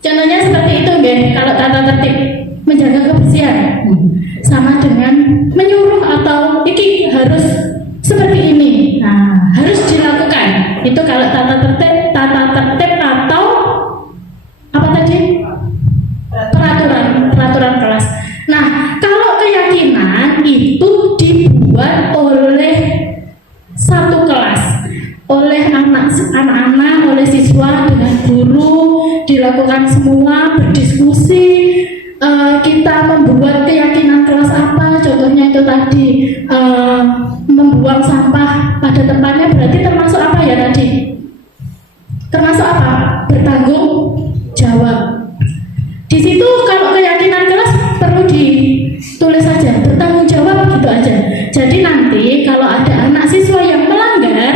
Contohnya seperti itu nggih, kalau tata tertib menjaga kebersihan sama dengan menyuruh atau iki harus seperti ini. Nah, harus dilakukan. Itu kalau tata tertib atau apa tadi? Peraturan kelas. Nah, kalau keyakinan itu dibuat oleh satu kelas, oleh anak-anak, oleh siswa dengan guru, dilakukan semua, berdiskusi. Kita membuat keyakinan kelas apa? Contohnya itu tadi membuang sampah pada tempatnya, berarti termasuk apa ya tadi? Termasuk apa? Bertanggung jawab. Di situ kalau keyakinan kelas perlu ditulis saja, bertanggung jawab gitu aja. Jadi nanti kalau ada anak siswa yang melanggar,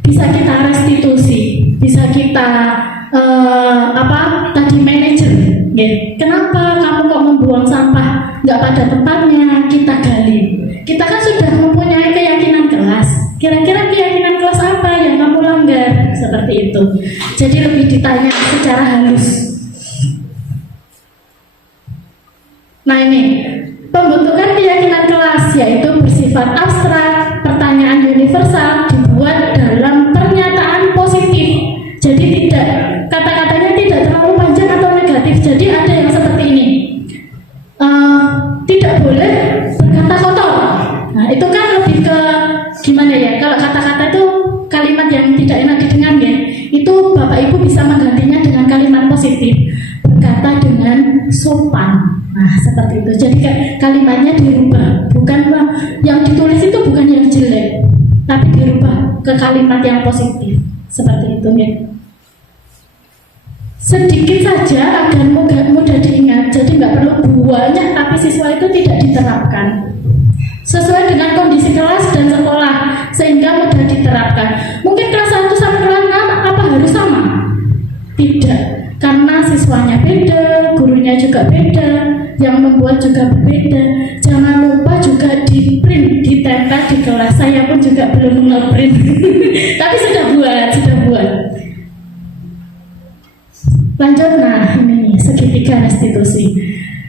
bisa kita restitusi, bisa kita tadi manajer. Ya. Kenapa kamu kok membuang sampah nggak pada tempatnya? Kita gali. Kita kan sudah mempunyai keyakinan kelas. Kira-kira keyakinan kelas apa yang kamu langgar? Seperti itu. Jadi lebih ditanya secara halus. Nah ini pembentukan keyakinan kelas yaitu bersifat abstrak, pertanyaan universal dibuat dalam pernyataan positif. Jadi tidak kata-katanya tidak terlalu panjang atau negatif. Jadi ada yang seperti ini, tidak boleh berkata kotor. Nah itu kan lebih ke gimana ya? Kalau kata-kata itu kalimat yang tidak enak didengar ya. Itu Bapak Ibu bisa menggantinya dengan kalimat positif. Berkata dengan sopan. Nah seperti itu. Jadi kalimatnya dirubah. Bukan yang ditulis itu bukan yang jelek, tapi dirubah ke kalimat yang positif. Seperti itu ya. Sedikit saja agar mudah diingat. Jadi nggak perlu banyak, tapi siswa itu tidak diterapkan sesuai dengan kondisi kelas dan sekolah sehingga mudah diterapkan. Mungkin kelas 1 sampai kelas 6 apa harus sama? Tidak, karena siswanya beda, gurunya juga beda, yang membuat juga berbeda. Jangan lupa juga di print, ditempel di kelas. Saya pun juga belum nge-print tapi sudah buat. Lanjut, nah ini segitiga restitusi.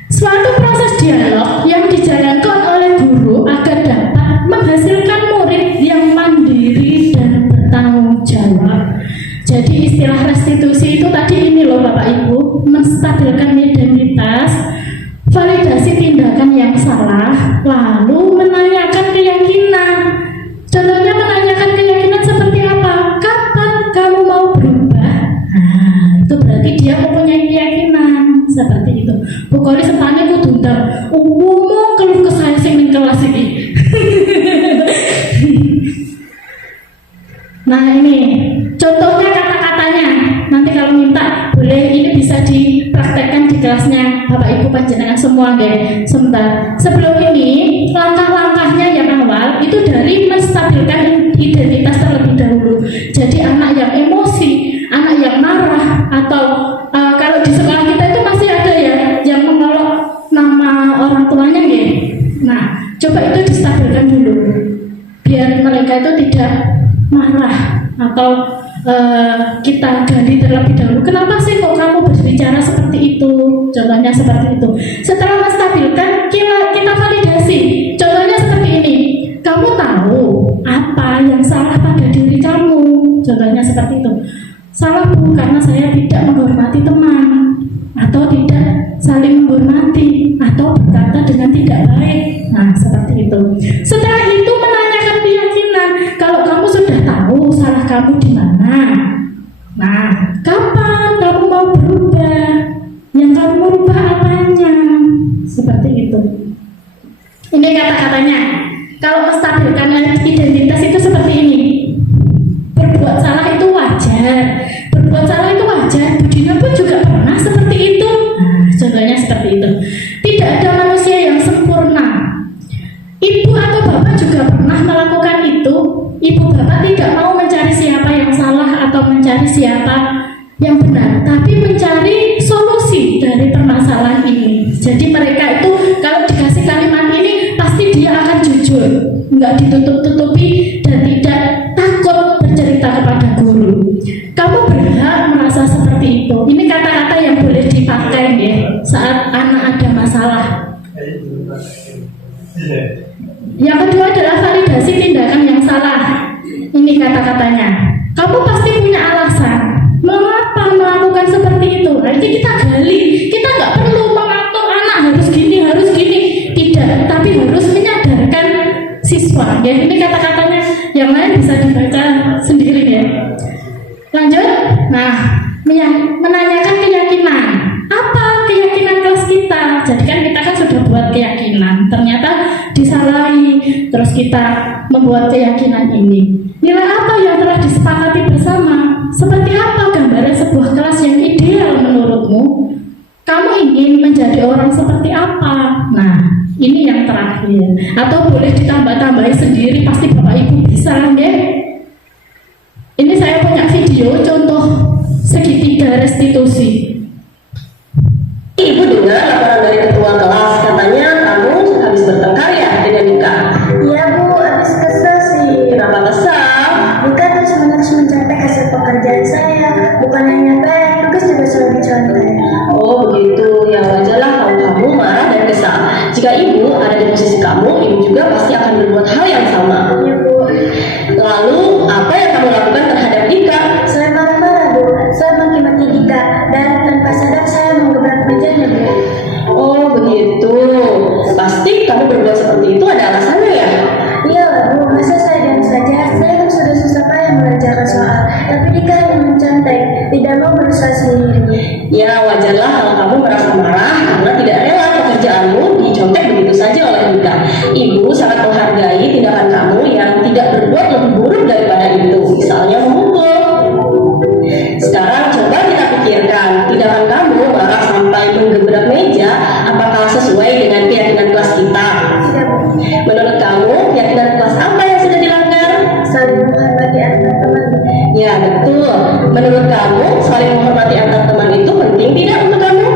Suatu proses dialog yang dijalankan oleh guru agar dapat menghasilkan murid yang mandiri dan bertanggung jawab. Jadi istilah restitusi itu tadi ini loh Bapak Ibu, menstabilkan identitas, validasi tindakan yang salah, lalu menanyakan keyakinan. Contohnya menanyakan keyakinan seperti apa? Kapan kamu mau berubah? Nah, itu berarti dia mempunyai keyakinan seperti itu. Pokoknya sepane kudu ndang umum keluh kesah sing ning kelas iki. Nah ini contohnya kata-katanya. Nanti kalau minta boleh ini bisa dipraktekkan di kelasnya Bapak Ibu panjenengan semua deh. Sebentar. Sebelum ini langkah-langkahnya yang awal itu dari menstabilkan identitas terlebih dahulu. Jadi anak yang emosi, anak yang marah, atau kalau di sekolah kita itu masih ada ya yang menolak nama orang tuanya ya. Nah coba itu distabilkan dulu biar mereka itu tidak marah gali terlebih dahulu. Kenapa sih kok kamu berbicara seperti itu? Contohnya seperti itu. Setelah menstabilkan, kita validasi. Contohnya seperti ini. Kamu tahu apa yang salah pada diri kamu? Contohnya seperti itu. Salah bu, karena saya tidak menghormati teman, atau tidak saling menghormati, atau berkata dengan tidak baik. Nah, seperti itu. Setelah itu menanyakan keyakinan. Kalau kamu sudah tahu salah kamu di mana, nah, kapan kamu mau berubah? Yang kamu merubah apanya? Seperti itu. Ini kata-katanya. Kalau menstabilkan identitas itu seperti ini. Berbuat salah itu wajar. Berbuat salah itu wajar. Budina pun juga pernah seperti itu. Nah, contohnya seperti itu. Tidak ada manusia yang sempurna. Ibu atau bapak juga pernah melakukan itu. Ibu bapak tidak mau mencari siapa yang salah atau mencari siapa yang benar, tapi mencari solusi dari permasalahan ini. Jadi mereka itu kalau dikasih kalimat ini pasti dia akan jujur, nggak ditutup-tutupi dan tidak takut bercerita kepada guru. Kamu berhak merasa seperti itu. Ini kata-kata yang boleh dipakai ya saat anak ada masalah. Yang kedua adalah validasi tindakan yang salah. Ini kata-katanya. Kamu pasti punya alasan mengapa melakukan seperti itu. Nanti kita gali. Kita nggak perlu mengatur anak harus gini, harus gini. Tidak, tapi harus menyadarkan siswa. Ya, ini kata-katanya. Yang lain bisa dibaca sendiri ya. Lanjut. Nah, menanyakan keyakinan. Apa keyakinan kelas kita? Jadi kan kita kan sudah buat keyakinan. Ternyata disalahi. Terus kita membuat keyakinan ini. Nilai apa yang telah disepakati bersama? Seperti apa gambaran sebuah kelas yang ideal menurutmu? Kamu ingin menjadi orang seperti apa? Nah, ini yang terakhir. Atau boleh ditambah-tambahin sendiri, pasti Bapak Ibu bisa ya. Ini saya punya video contoh segitiga restitusi. Ibu dengar laporan dari ketua kelas, katanya kamu habis bertengkar ya dengan Nika? Iya bu, habis kesel sih. Kenapa kesal? Nika terus-menerus mencontek hasil pekerjaan saya. Bukan hanya baik, tugas juga selalu dicontek. Oh begitu, ya wajarlah kalau kamu marah dan kesal. Jika ibu ada di posisi kamu, ibu juga pasti akan berbuat hal yang sama. Iya bu. Lalu apa yang kamu lakukan terhadap Nika? Saya marah-marah bu. Saya maki-maki Nika dan tanpa sadar saya menggebrak mejanya bu. Oh begitu, pasti kamu berbuat seperti itu ada alasannya ya? Iya lah bu, masa saya diam saja? Saya kan sudah susah payah mengerjakan soal, tapi Nika hanya mencontek, tidak mau berusaha sendiri. Ya wajarlah kalau kamu merasa marah karena tidak rela pekerjaanmu dicontek begitu saja oleh Nika. Ibu sangat menghargai tindakan kamu yang tidak berbuat lebih buruk daripada itu, misalnya memukul. Sekarang coba kita pikirkan, tindakan kamu marah sampai menggebrak meja, apakah sesuai dengan keyakinan kelas kita? Tidak bu. Menurut kamu, keyakinan kelas apa yang sudah dilanggar? Saling menghormati antar teman. Ya betul. Menurut kamu, saling menghormati antar teman itu penting tidak untuk kamu?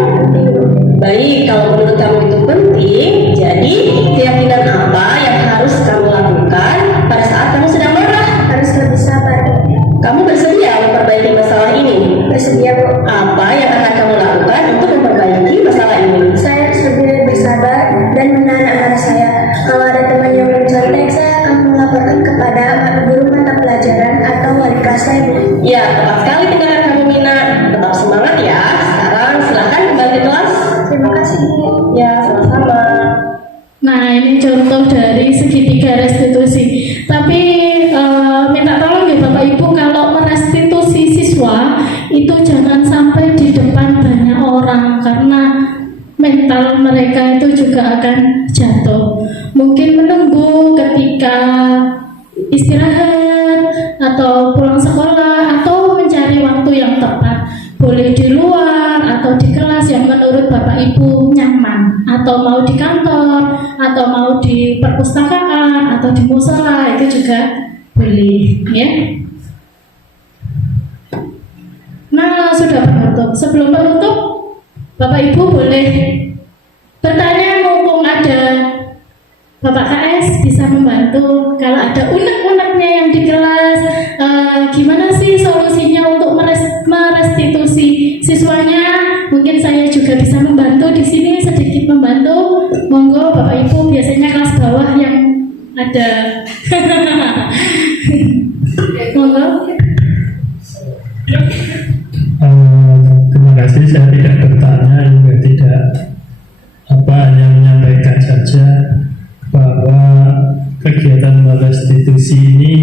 Baik, kalau menurut kamu itu penting, jadi keyakinan apa yang harus kamu lakukan pada saat kamu sedang marah? Harus lebih sabar. Kamu bersedia memperbaiki masalah ini? Bersedia bu. Apa yang akan kamu lakukan untuk memperbaiki masalah ini? Saya harus lebih bersabar dan menahan amarah saya. Kalau ada teman yang mencontek, saya akan melaporkan kepada guru mata pelajaran atau wali kelas saya bu. Ya, tepat sekali tindakan kamu Mina. Tetap semangat ya. Sekarang silakan kembali ke kelas. Terima kasih bu. Ya, sama-sama. Nah, ini contoh dari segitiga restitusi. Tapi minta tolong ya Bapak Ibu, kalau merestitusi siswa itu jangan sampai di depan banyak orang karena mental mereka itu juga akan jatuh. Mungkin menunggu ketika istirahat atau pulang sekolah atau mencari waktu yang tepat. Boleh di luar atau di kelas yang menurut Bapak Ibu nyaman, atau mau di kantor, atau mau di perpustakaan, atau di musola, itu juga boleh ya. Nah, sudah penutup. Sebelum penutup, Bapak Ibu boleh bertanya, mumpung ada Bapak KS bisa membantu. Kalau ada unek-uneknya yang di kelas, gimana sih solusinya untuk merestitusi siswanya. Mungkin saya juga bisa membantu di sini, sedikit membantu. Monggo Bapak Ibu, biasanya kelas bawah yang ada. Monggo. Terima kasih, saya tidak bertanya, juga tidak hanya menyampaikan saja bahwa kegiatan restitusi ini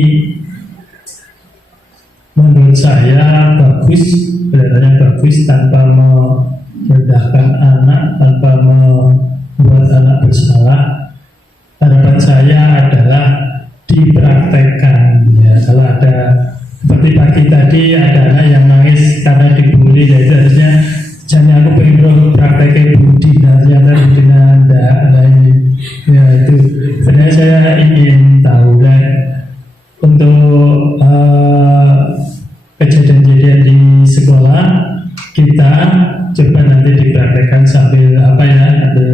menurut saya bagus, kelihatannya bagus, tanpa merendahkan anak, tanpa membuat anak bersalah. Harapan saya adalah dipraktekkan, ya. Kalau ada seperti pagi tadi ada anak yang nangis karena dibully, ya itu harusnya jangan aku pengen roh prakteknya budi, ternyata Budina enggak lain. Ya itu sebenarnya saya ingin tahu kan untuk kejadian-kejadian di sekolah kita coba nanti dipraktekkan sambil sambil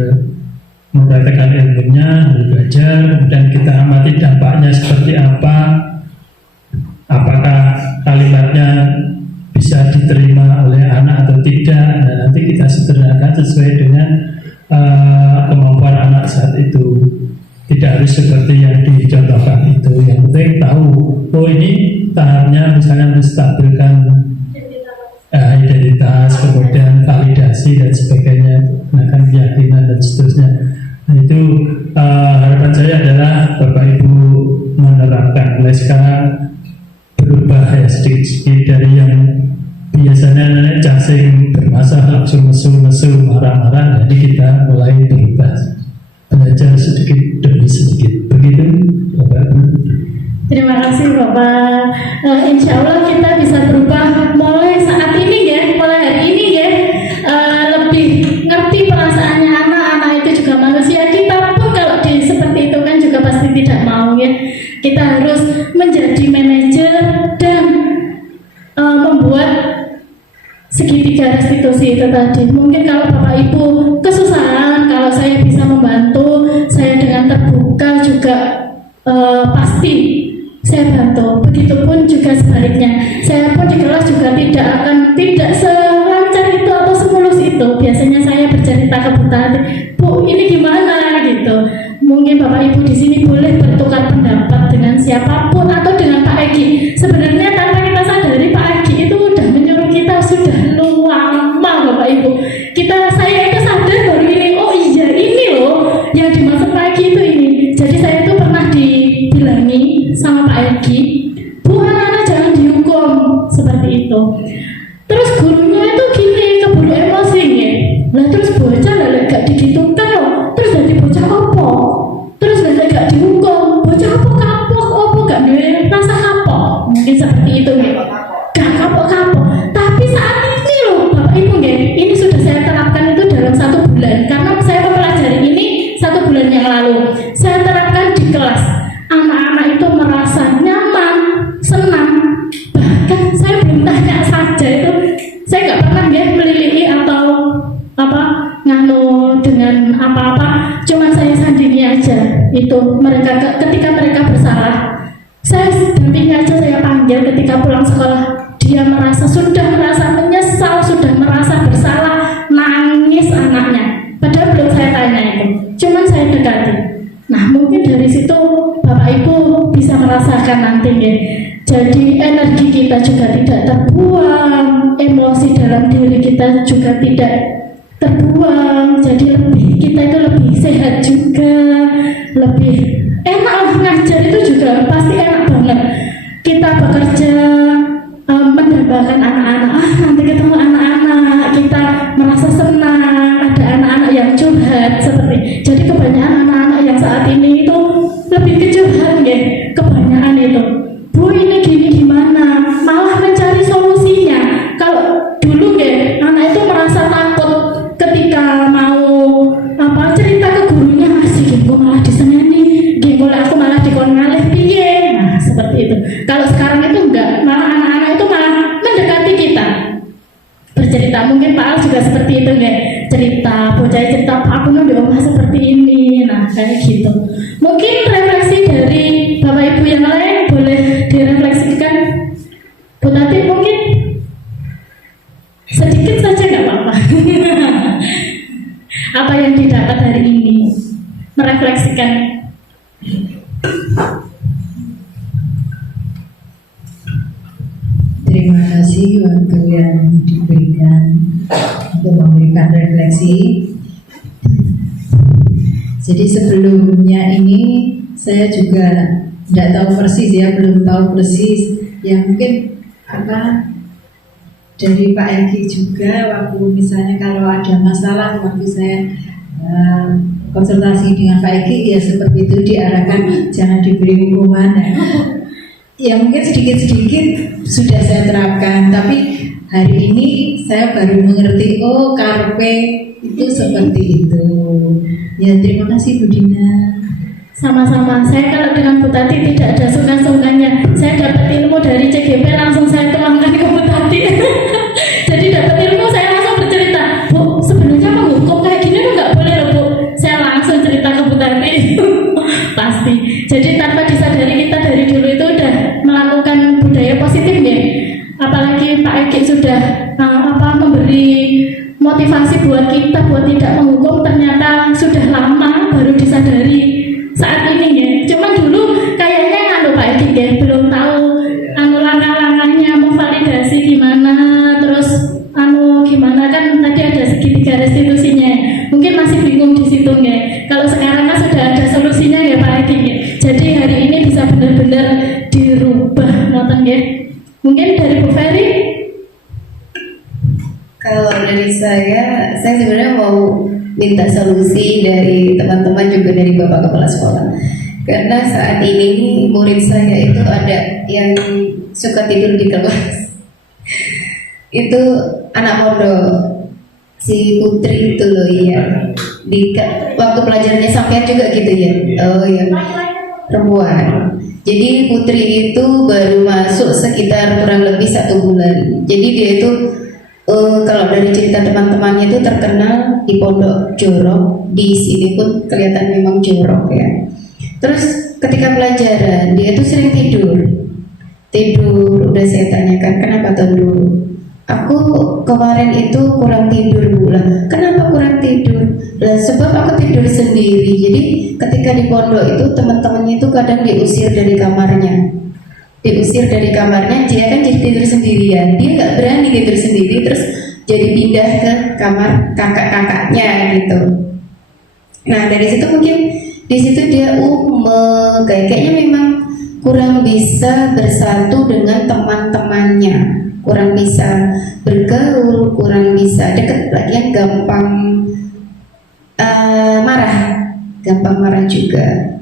mempraktekkan ilmunya, belajar, kemudian kita amati dampaknya seperti apa, apakah kalimatnya bisa diterima oleh anak atau tidak. Nah, nanti kita sederhanakan sesuai dengan kemampuan anak saat itu. Tidak harus seperti yang dicontohkan itu. Yang penting tahu, oh ini tahapnya misalnya menstabilkan identitas, kemudian validasi dan sebagainya, gunakan keyakinan dan seterusnya. Nah, itu harapan saya adalah Bapak Ibu menerapkan mulai sekarang, berubah ya sedikit-sedikit dari yang biasanya nenek casing bermasalah langsung mesu-mesu marah-marah. Jadi kita mulai berubah, belajar sedikit demi sedikit. Begitu Bapak Ibu. Terima kasih Bapak. Insya Allah kita bisa berubah mulai saat ini ya, mulai hari ini ya. Lebih ngerti perasaannya anak-anak itu juga manusia. Kita pun kalau seperti itu kan juga pasti tidak mau ya. Kita harus menjadi manajer dan membuat segitiga restitusi itu tadi. Mungkin kalau Bapak Ibu kesusahan, kalau saya bisa membantu, saya dengan terbuka juga pasti saya bantu. Begitupun juga sebaliknya. Saya pun di kelas juga tidak selancar itu atau semulus itu. Biasanya saya bercerita ke Bu Tati, Bu ini gimana gitu. Mungkin Bapak Ibu di sini boleh bertukar pendapat dengan siapapun atau dengan Pak Egi. Sebenarnya tanpa kita sadari Pak Egi itu udah menyuruh kita sudah lama Bapak Ibu. Saya itu sadar baru ini, oh iya ini loh yang dimaksud Pak Egi itu ini. Jadi saya itu pernah dibilangi sama Pak Egi, Bu anak-anak jangan dihukum seperti itu. Terus gurunya itu gini, keburu emosi ya. Lah terus bocah gak digitukan loh. Terus nanti bocah apa? Terus nanti gak dihukum. Bocah apa kapok? Apa gak rasa kapok? Mungkin seperti itu ya. Gak kapok-kapok. Tapi saat ini loh Bapak Ibu ya, ini sudah saya terapkan itu dalam 1 bulan. Karena saya mempelajari ini 1 bulan yang lalu. Saya terapkan di kelas. Anak-anak itu merasa nyaman, senang. Bahkan saya belum tanya saja itu, saya nggak pernah ya melilihi atau nganu dengan apa-apa. Cuma saya sandingi aja itu mereka ketika mereka bersalah. Saya dampingi aja, saya panggil ketika pulang sekolah. Dia sudah merasa menyesal, sudah merasa bersalah, nangis anaknya. Padahal belum saya tanya itu, cuma saya dekati. Nah mungkin dari situ Bapak Ibu bisa merasakan nanti ya. Jadi energi kita juga tidak terbuang, emosi dalam diri kita juga tidak terbuang. Jadi kita itu lebih sehat juga, lebih enak ngajar itu juga pasti enak banget. Kita bekerja mendambakan anak-anak, nanti ketemu anak-anak, kita merasa senang, ada anak-anak yang curhat seperti. Jadi kebanyakan anak-anak yang saat ini itu lebih ke curhat ya, kebanyakan itu. Bu ini gini gimana? Malah mencari solusinya. Kalau dulu ya, anak itu merasa takut ketika mau cerita ke gurunya, asik gue malah disengani, gue aku malah dikon ngalih piye. Nah seperti itu. Kalau sekarang itu enggak, malah anak-anak itu malah mendekati kita, bercerita. Mungkin Pak Al juga seperti itu ya, cerita, bocah cerita aku nih di rumah seperti ini. Nah kayak gitu. Mungkin refleksi dari Bapak Ibu yang lain boleh direfleksikan. Bu Tati mungkin. Sedikit saja nggak apa-apa. Apa yang didapat hari ini, merefleksikan. Terima kasih waktu yang diberikan untuk memberikan refleksi. Jadi sebelumnya ini saya juga tidak tahu persis ya, belum tahu persis. Ya mungkin apa dari Pak Egi juga waktu misalnya kalau ada masalah waktu saya konsultasi dengan Pak Egi ya seperti itu diarahkan jangan diberi hukuman ya. Ya mungkin sedikit-sedikit sudah saya terapkan, tapi hari ini saya baru mengerti oh karpe itu seperti itu. Ya terima kasih Bu Dina. Sama-sama. Saya kalau dengan Bu Tati tidak ada sungkan-sungkannya. Saya dapat ilmu dari CGP langsung saya tuangkan ke Bu Tati. Jadi dapat ilmu saya langsung bercerita, Bu sebenarnya menghukum kayak gini tuh nggak boleh loh Bu. Saya langsung cerita ke Bu Tati. Pasti. Jadi tanpa disadari kita dari dulu itu udah melakukan budaya positif ya. Apalagi Pak Egi sudah memberi motivasi buat kita buat tidak menghukum, ternyata sudah lama baru disadari saat ini ya. Cuman dulu kayaknya Pak Egi ya belum tahu langkah-langkahnya memvalidasi gimana, terus gimana kan tadi ada segitiga restitusinya. Mungkin masih bingung di situ ya. Kalau sekarang kan sudah ada solusinya ya Pak Egi ya. Jadi hari ini bisa benar-benar dirubah ngoten ya. Mungkin dari Bu Ferry. Kalau dari saya sebenarnya mau minta solusi dari teman-teman juga dari Bapak Kepala Sekolah. Karena saat ini murid saya itu ada yang suka tidur di kelas. Itu anak pondok, si Putri itu loh ya. Waktu pelajarannya sampai juga gitu ya. Oh ya, perempuan. Jadi Putri itu baru masuk sekitar kurang lebih 1 bulan. Jadi dia itu kalau dari cerita teman-temannya itu terkenal di pondok jorok, di sini pun kelihatan memang jorok ya. Terus ketika pelajaran dia tuh sering tidur. Udah saya tanyakan kenapa dulu. Aku kemarin itu kurang tidur lah. Kenapa kurang tidur? Lah sebab aku tidur sendiri. Jadi ketika di pondok itu teman-temannya itu kadang diusir dari kamarnya. Dia kan jadi tidur sendirian. Dia nggak berani tidur sendiri, terus jadi pindah ke kamar kakak-kakaknya gitu. Nah dari situ mungkin di situ dia kayaknya memang kurang bisa bersatu dengan teman-temannya, kurang bisa bergaul, kurang bisa deket, lagi gampang marah juga.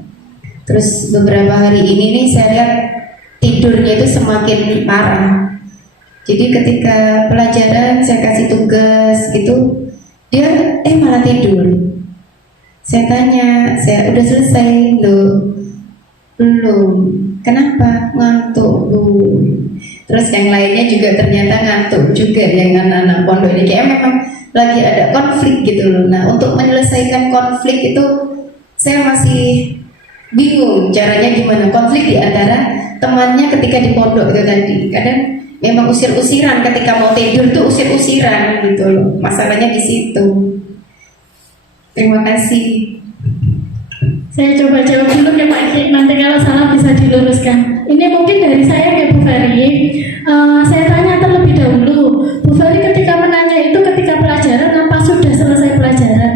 Terus beberapa hari ini nih saya lihat tidurnya itu semakin parah. Jadi ketika pelajaran saya kasih tugas gitu, dia malah tidur. Saya tanya, saya udah selesai loh? Belum. Kenapa? Ngantuk bu. Terus yang lainnya juga ternyata ngantuk juga yang anak-anak pondok ini. Kayak memang lagi ada konflik gitu loh. Nah untuk menyelesaikan konflik itu saya masih bingung caranya gimana. Konflik di antara temannya ketika di pondok itu tadi. Kadang memang usir-usiran ketika mau tidur tuh usir-usiran gitu loh. Masalahnya di situ. Terima kasih. Saya coba jawab dulu ya Pak Eki, nanti kalau salah bisa diluruskan. Ini mungkin dari saya ya Bu Ferry. Saya tanya terlebih dahulu, Bu Ferry ketika menanya itu ketika pelajaran apa sudah selesai pelajaran?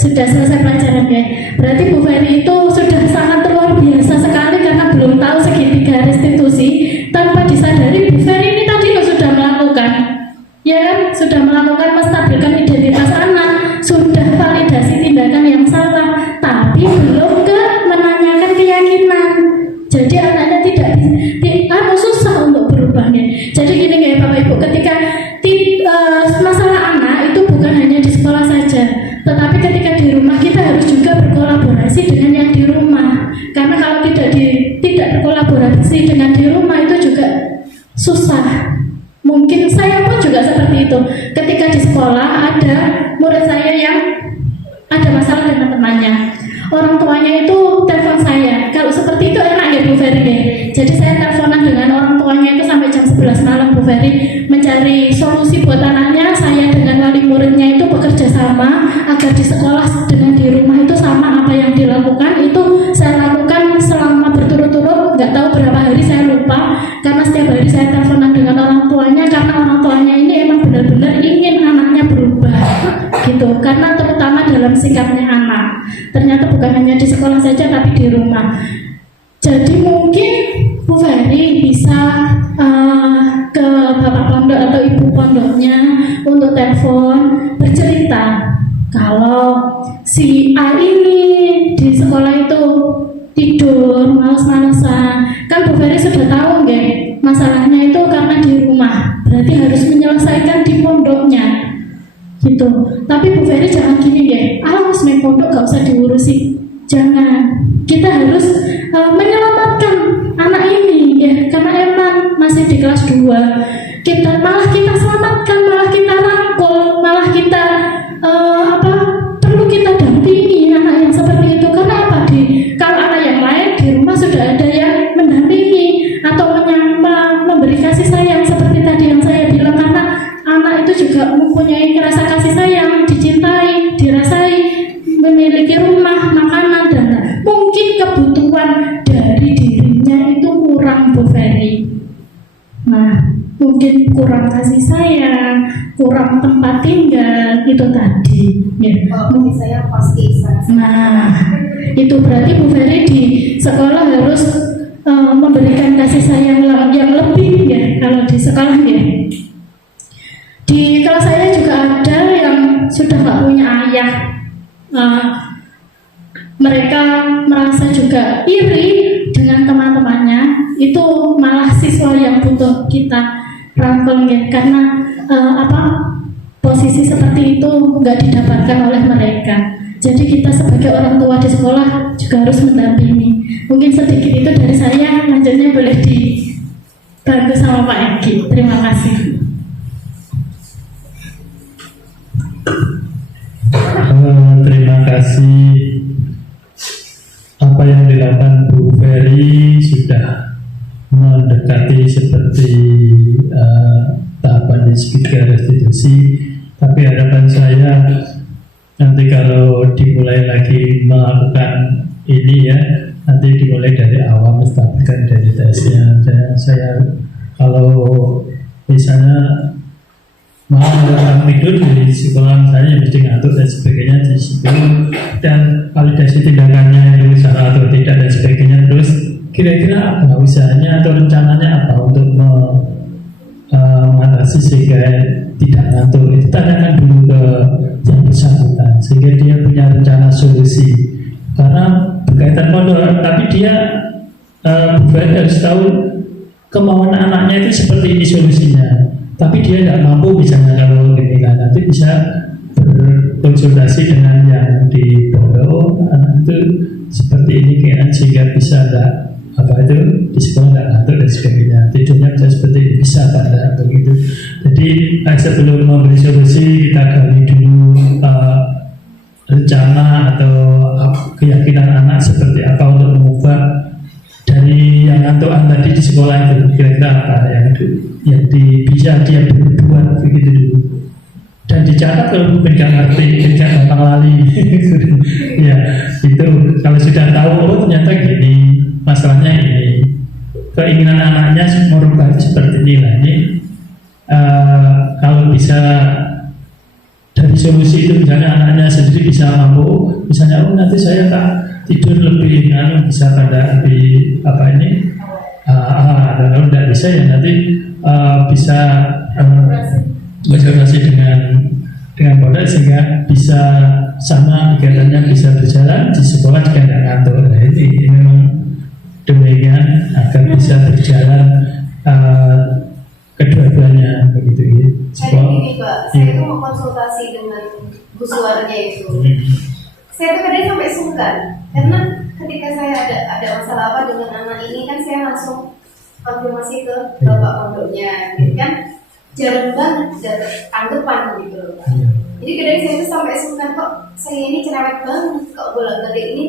Sudah selesai pelajaran ya. Berarti Bu Ferry itu sudah sangat luar biasa sekali karena belum tahu segitiga restitusi. Tanpa disadari Bu Ferry ini tadi loh sudah melakukan, ya kan? Sudah melakukan menstabilkan identitas anak, sudah validasi tindakan yang salah, tapi belum ke menanyakan keyakinan. Jadi anaknya tidak susah untuk berubahnya. Jadi gini kayak Bapak Ibu, ketika masalah anak itu bukan hanya di sekolah saja, tetapi ketika di rumah kita harus juga berkolaborasi dengan yang di rumah. Karena kalau tidak berkolaborasi dengan di rumah itu juga susah. Mungkin saya pun juga seperti itu. Ketika di sekolah ada murid saya yang ada masalah dengan temannya, orang tuanya itu telepon saya. Kalau seperti itu enak ya Bu Ferry. Jadi saya teleponan dengan orang tua tuanya itu sampai jam 11 malam Bu Ferry mencari solusi buat anaknya. Saya dengan wali muridnya itu bekerja sama agar di sekolah dengan di rumah itu sama. Apa yang dilakukan itu saya lakukan selama berturut-turut, nggak tahu berapa hari, saya lupa, karena setiap hari saya teleponan dengan orang tuanya, karena orang tuanya ini emang benar-benar ingin anaknya berubah gitu, karena terutama dalam sikapnya anak. Ternyata bukan hanya di sekolah saja tapi di rumah. Jadi mungkin Bu Ferry bisa ke bapak pondok atau ibu pondoknya untuk telepon bercerita kalau si A ini di sekolah itu tidur males-malesan. Kan Bu Ferry sudah tahu nggak, masalahnya itu karena di rumah, berarti harus menyelesaikan di pondoknya gitu. Tapi Bu Ferry jangan gini ya, harus main pondok gak usah diurusi, jangan. Kita harus menyelamatkan anak ini ya, karena emang masih di kelas 2. Malah kita selamatkan, malah kita rangkul, malah kita perlu kita dampingi anak yang seperti itu. Karena apa, kalau anak yang lain di rumah sudah ada yang mendampingi atau memberi kasih sayang seperti tadi yang saya bilang, karena anak itu juga mempunyai rasa kasih sayang, dicintai, dirasai, memiliki rumah, makanan, dan mungkin kebutuhan dari dirinya itu kurang Bu Ferry. Nah, mungkin kurang kasih sayang, kurang tempat tinggal, itu tadi ya. Mungkin saya pasti sangat. Nah, itu berarti Bu Ferry di sekolah harus memberikan kasih sayang yang lebih ya, kalau di sekolah ya. Di kelas saya juga ada yang sudah nggak punya ayah. Mereka merasa juga iri dengan teman-temannya. Itu malah siswa yang butuh kita rangkul ya, karena posisi seperti itu nggak didapatkan oleh mereka. Jadi kita sebagai orang tua di sekolah juga harus mendampingi. Mungkin sedikit itu dari saya, lanjutnya boleh dibantu sama Pak Egi. Terima kasih. Terima kasih. Apa yang dilakukan Bu Ferry sudah mendekati seperti tahapan disebutkan restitusi, tapi harapan saya nanti kalau dimulai lagi melakukan ini ya, nanti dimulai dari awal, menstabilkan identitasnya. Dan saya kalau misalnya mau orang tidur di sekolah misalnya mesti ngatur dan sebagainya di situ, dan validasi tindakannya itu salah atau tidak dan sebagainya. Terus kira-kira apa usahanya atau rencananya apa untuk mengatasi sehingga tidak ngatur, itu tanyakan dulu ke yang bersangkutan sehingga dia punya rencana solusi. Karena berkaitan pondok, tapi dia bukan harus tahu kemauan anaknya itu seperti ini solusinya. Tapi dia tidak mampu, misalnya kalau gini kan, nanti bisa berkonsultasi dengan yang di pondok, anak itu seperti ini kan, sehingga bisa di sekolah nggak ngatur dan sebagainya, tidurnya bisa seperti ini, bisa pada begitu. Jadi sebelum memberi solusi kita gali dulu rencana atau keyakinan anak seperti apa untuk mengubah dari yang ngantuan tadi di sekolah itu, kira-kira apa yang bisa dia berbuat begitu dulu. Dan dicatat kalau bukan nggak ngerti, nggak gampang lali. Ya, itu kalau sudah tahu, oh ternyata gini, masalahnya ini, keinginan anaknya merubah seperti ini lah. Ini kalau bisa dari solusi itu, misalnya anaknya sendiri bisa mampu, misalnya oh nanti saya tak tidur lebih bisa pada di dan kalau tidak bisa ya nanti bisa berkoordinasi dengan pondok sehingga bisa sama kegiatannya bisa berjalan di sekolah juga tidak ngantuk. Nah ini memang demikian agar bisa berjalan kedua-duanya begitu ya. Saya begini Pak, saya itu mau konsultasi dengan Bu Suwarnya itu. Saya tuh kadang sampai sungkan karena ketika saya ada masalah apa dengan anak ini kan saya langsung konfirmasi ke bapak pondoknya, gitu kan, jarang banget dapat tanggapan gitu loh Pak. Jadi kadang saya tuh sampai sungkan, kok saya ini cerewet banget, kok bolak-balik ini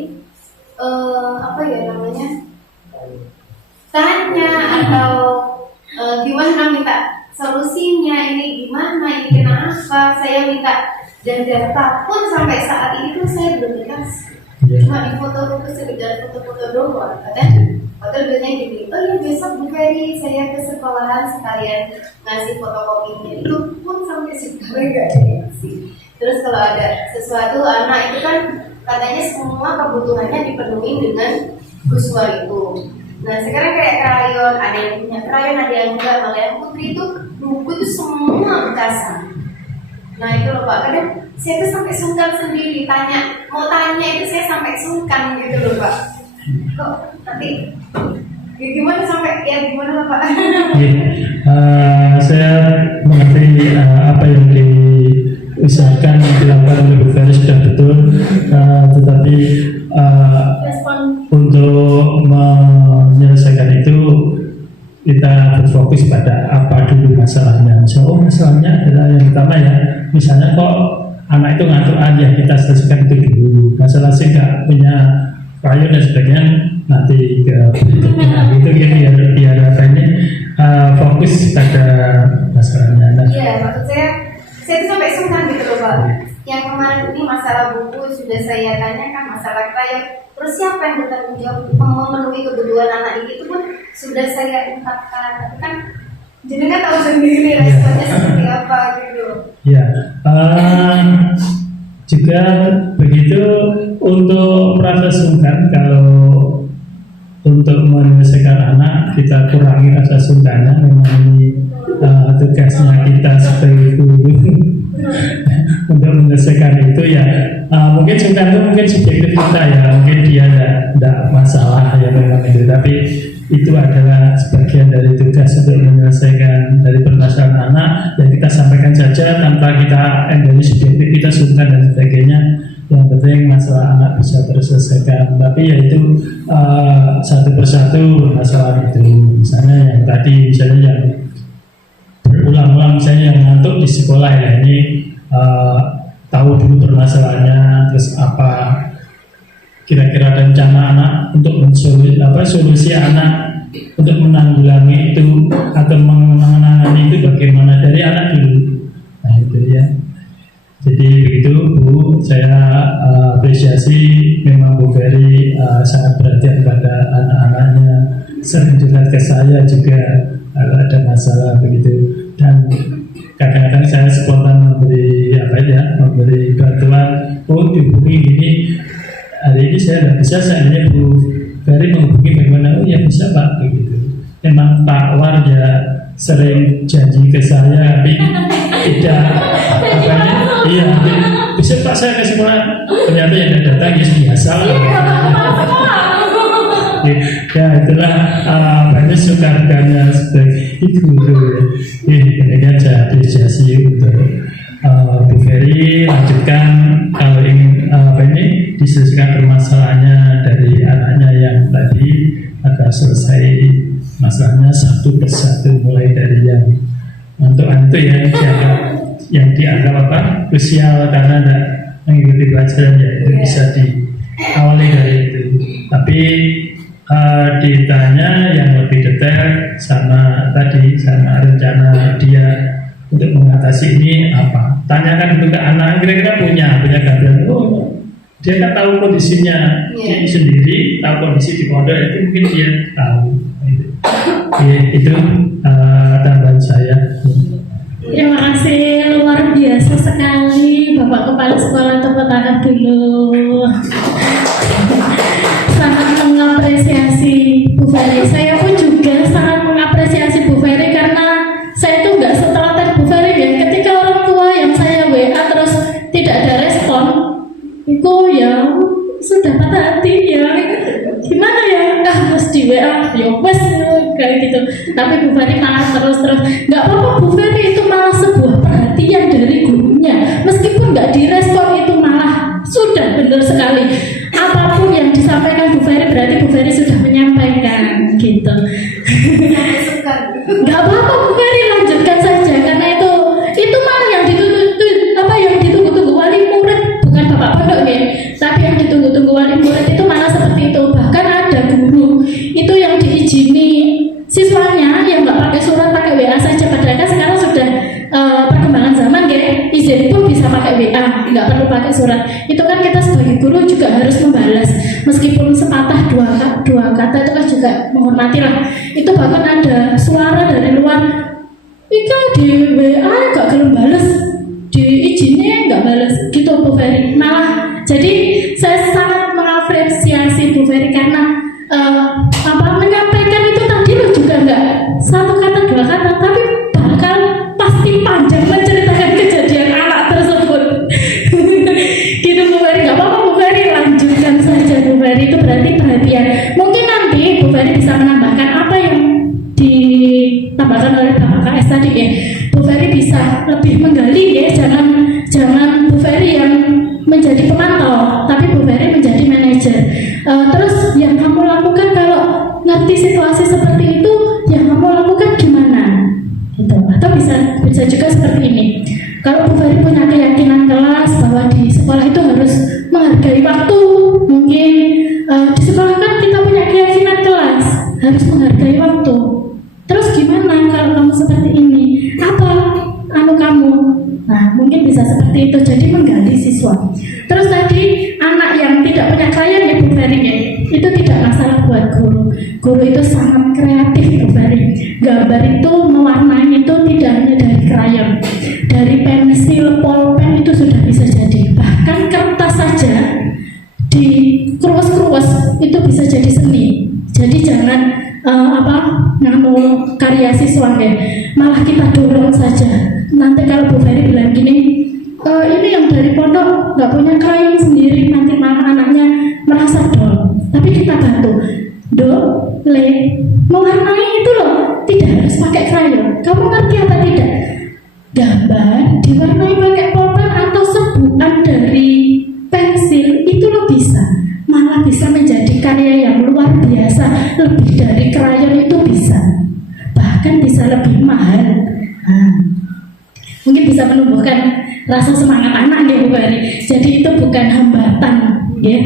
tanya atau gimana minta solusinya, ini gimana, ini kenapa, saya minta, dan data pun sampai saat ini tuh saya belum dikasih. Cuma di foto-foto sekedar foto-foto doang, katanya foto bilangnya gini, oh ya besok Bu Ferry saya ke sekolahan sekalian ngasih fotokopinya, itu pun sampai sekarang gak ada yang ngasih. Terus kalau ada sesuatu anak itu kan katanya semua kebutuhannya dipenuhi dengan visual itu. Nah sekarang kayak krayon, ada yang punya krayon, ada yang enggak, malah yang putri itu buku itu semua bekasan. Nah itu loh Pak, kadang saya tuh sampai sungkan sendiri mau tanya itu saya sampai sungkan gitu loh Pak. Kok nanti gimana sampai ya gimana lah Pak? Saya mengerti apa yang diusahakan dilakukan oleh Bu Ferry sudah betul, tetapi untuk menyelesaikan itu kita berfokus pada apa dulu masalahnya. So masalahnya adalah yang pertama ya, misalnya kok anak itu ngantuk aja, kita selesaikan itu dulu. Masalah sih nggak punya krayon dan sebagainya nanti ke berikutnya. Itu ya biar apa ini fokus pada masalahnya. Iya, maksud saya itu sampai sungkan gitu loh Pak. Yang kemarin ini masalah buku sudah saya tanyakan, masalah krayon. Terus siapa yang bertanggung jawab memenuhi kebutuhan anak ini itu pun sudah saya ungkapkan. Tapi kan jenengan tahu sendiri responnya seperti apa gitu. Ya, juga begitu untuk merasa sungkan kalau untuk menyelesaikan anak kita kurangi rasa sungkannya. Memang ini tugasnya kita sebagai guru untuk menyelesaikan itu ya. Mungkin sungkan itu mungkin subjektif kita ya, mungkin dia tidak masalah ya memang itu, tapi itu adalah sebagian dari tugas untuk menyelesaikan dari permasalahan anak yang kita sampaikan saja tanpa kita dari subjektif kita sungkan dan sebagainya. Yang penting masalah anak bisa terselesaikan, tapi yaitu satu persatu masalah itu. Misalnya yang tadi, misalnya yang berulang-ulang, misalnya yang ngantuk di sekolah ya, ini tahu dulu permasalahannya, terus apa kira-kira rencana anak untuk solusi anak untuk menanggulangi itu atau menangani itu bagaimana dari anak dulu. Nah itu ya. Jadi begitu Bu, saya apresiasi memang Bu Ferry sangat perhatian pada anak-anaknya, sering curhat ke saya juga kalau ada masalah begitu, dan kadang-kadang saya spontan memberi bantuan, dihubungi ini hari ini saya tidak bisa, seandainya Bu Ferry menghubungi bagaimana, oh ya bisa Pak begitu. Memang Pak War ya sering janji ke saya tapi tidak iya bisa Pak saya ke sekolah, ternyata yang datang ya biasa lah. Ya itulah banyak sukanya sebagai guru ya. Kemudian saya apresiasi untuk Bu Ferry, lanjutkan kalau ingin diselesaikan permasalahannya dari anaknya yang tadi agar selesai masalahnya satu persatu, mulai dari yang untuk itu yang dianggap krusial karena tidak mengikuti pelajaran ya itu bisa diawali dari itu. Tapi ditanya yang lebih detail sama rencana dia untuk mengatasi ini apa. Tanyakan juga anak kira-kira punya gambaran. Oh, dia kan tahu kondisinya sendiri, tahu kondisi di pondok itu mungkin dia tahu. Itu tambahan saya. Terima kasih, luar biasa sekali Bapak Kepala Sekolah, tepuk tangan dulu. Sangat mengapresiasi Bu Ferry. Saya pun juga sangat mengapresiasi Bu Ferry karena saya itu nggak setelaten Bu Ferry ya. Ketika orang tua yang saya WA terus tidak ada respon, itu ya sudah patah hati ya. Gimana ya? Harus di WA, ya wes kayak gitu. Tapi Bu Ferry malah terus nggak apa-apa Bu Ferry, itu malah sebuah perhatian dari gurunya. Meskipun nggak direspon itu malah sudah benar sekali. Apapun yang disampaikan Bu Ferry berarti Bu Ferry sudah menyampaikan gitu. Nggak apa-apa Bu Ferry, lanjutkan saja karena itu malah yang ditunggu-tunggu wali murid, bukan bapak pondok ya, tapi yang ditunggu-tunggu wali murid itu malah seperti itu. Bahkan ada guru itu yang diizini siswanya yang nggak pakai surat izin pun bisa pakai WA, nggak perlu pakai surat. Itu kan kita sebagai guru juga harus membalas, meskipun sepatah dua kata itu kan juga menghormati lah. Itu bahkan ada suara dari luar, Ika di WA nggak gelem balas, di izinnya nggak balas, gitu Bu Ferry. Malah jadi saya sangat mengapresiasi Bu Ferry karena menyampaikan itu tadi loh juga nggak satu kata dua kata, tapi bakal pasti panjang menceritakan kejadian anak tersebut. Gitu Bu Ferry, nggak apa-apa Bu Ferry, lanjutkan saja Bu Ferry, itu berarti perhatian. Mungkin nanti Bu Ferry bisa menambahkan apa yang ditambahkan oleh Bapak KS tadi ya. Bu Ferry bisa lebih menggali ya, jangan Bu Ferry yang menjadi pemantau, tapi Bu Ferry menjadi manajer. Terus yang kamu lakukan kalau ngerti situasi seperti itu, yang kamu lakukan gimana? Gitu. Atau bisa juga seperti ini. Kalau Bu Ferry punya keyakinan kelas bahwa di sekolah itu harus menghargai waktu, mungkin di sekolah kan kita punya keyakinan kelas harus menghargai waktu. Terus gimana kalau kamu seperti ini? Apa kamu? Nah, mungkin bisa seperti itu. Jadi menggali siswa. Terus tadi anak yang tidak punya klien ya Bu Ferry ya, itu tidak masalah buat guru. Guru itu sangat kreatif Bu Ferry. Gambar itu mewarnai itu tidak hanya dari krayon, dari pensil, pulpen itu sudah bisa jadi. Bahkan kertas saja di keruas-keruas itu bisa jadi seni. Jadi jangan karya siswa ya, malah kita dorong saja. Nanti kalau Bu Ferry bilang gini, ini yang dari pondok nggak punya krayon sendiri, nanti malah anaknya merasa dol. Tapi kita bantu, mewarnai itu loh, tidak harus pakai krayon. Kamu ngerti apa tidak? Gambar diwarnai pakai pulpen atau sebutan dari pensil itu lo bisa, malah bisa menjadi karya yang luar biasa, lebih dari krayon itu bisa, bahkan bisa lebih mahal. Mungkin bisa menumbuhkan rasa semangat anak ya Bu Ferry. Jadi itu bukan hambatan ya,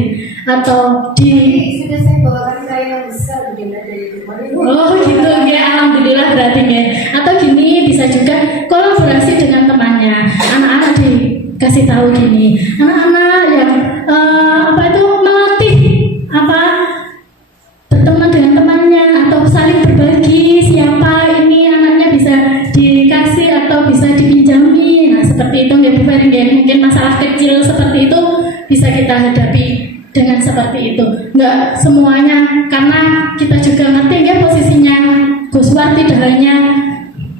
atau sudah saya bawakan krayon yang besar dari rumah. Oh gitu ya, alhamdulillah berarti ya. Atau gini, bisa juga kolaborasi dengan temannya. Anak-anak dikasih tahu gini, anak-anak yang melatih berteman dengan temannya atau saling berbagi, siapa ini anaknya bisa dikasih atau bisa dipinjami. Nah seperti itu ya Bu Ferry ya. Mungkin masalah kecil seperti itu bisa kita hadapi dengan seperti itu. Nggak semuanya, karena kita juga ngerti ya posisinya Gus War tidak hanya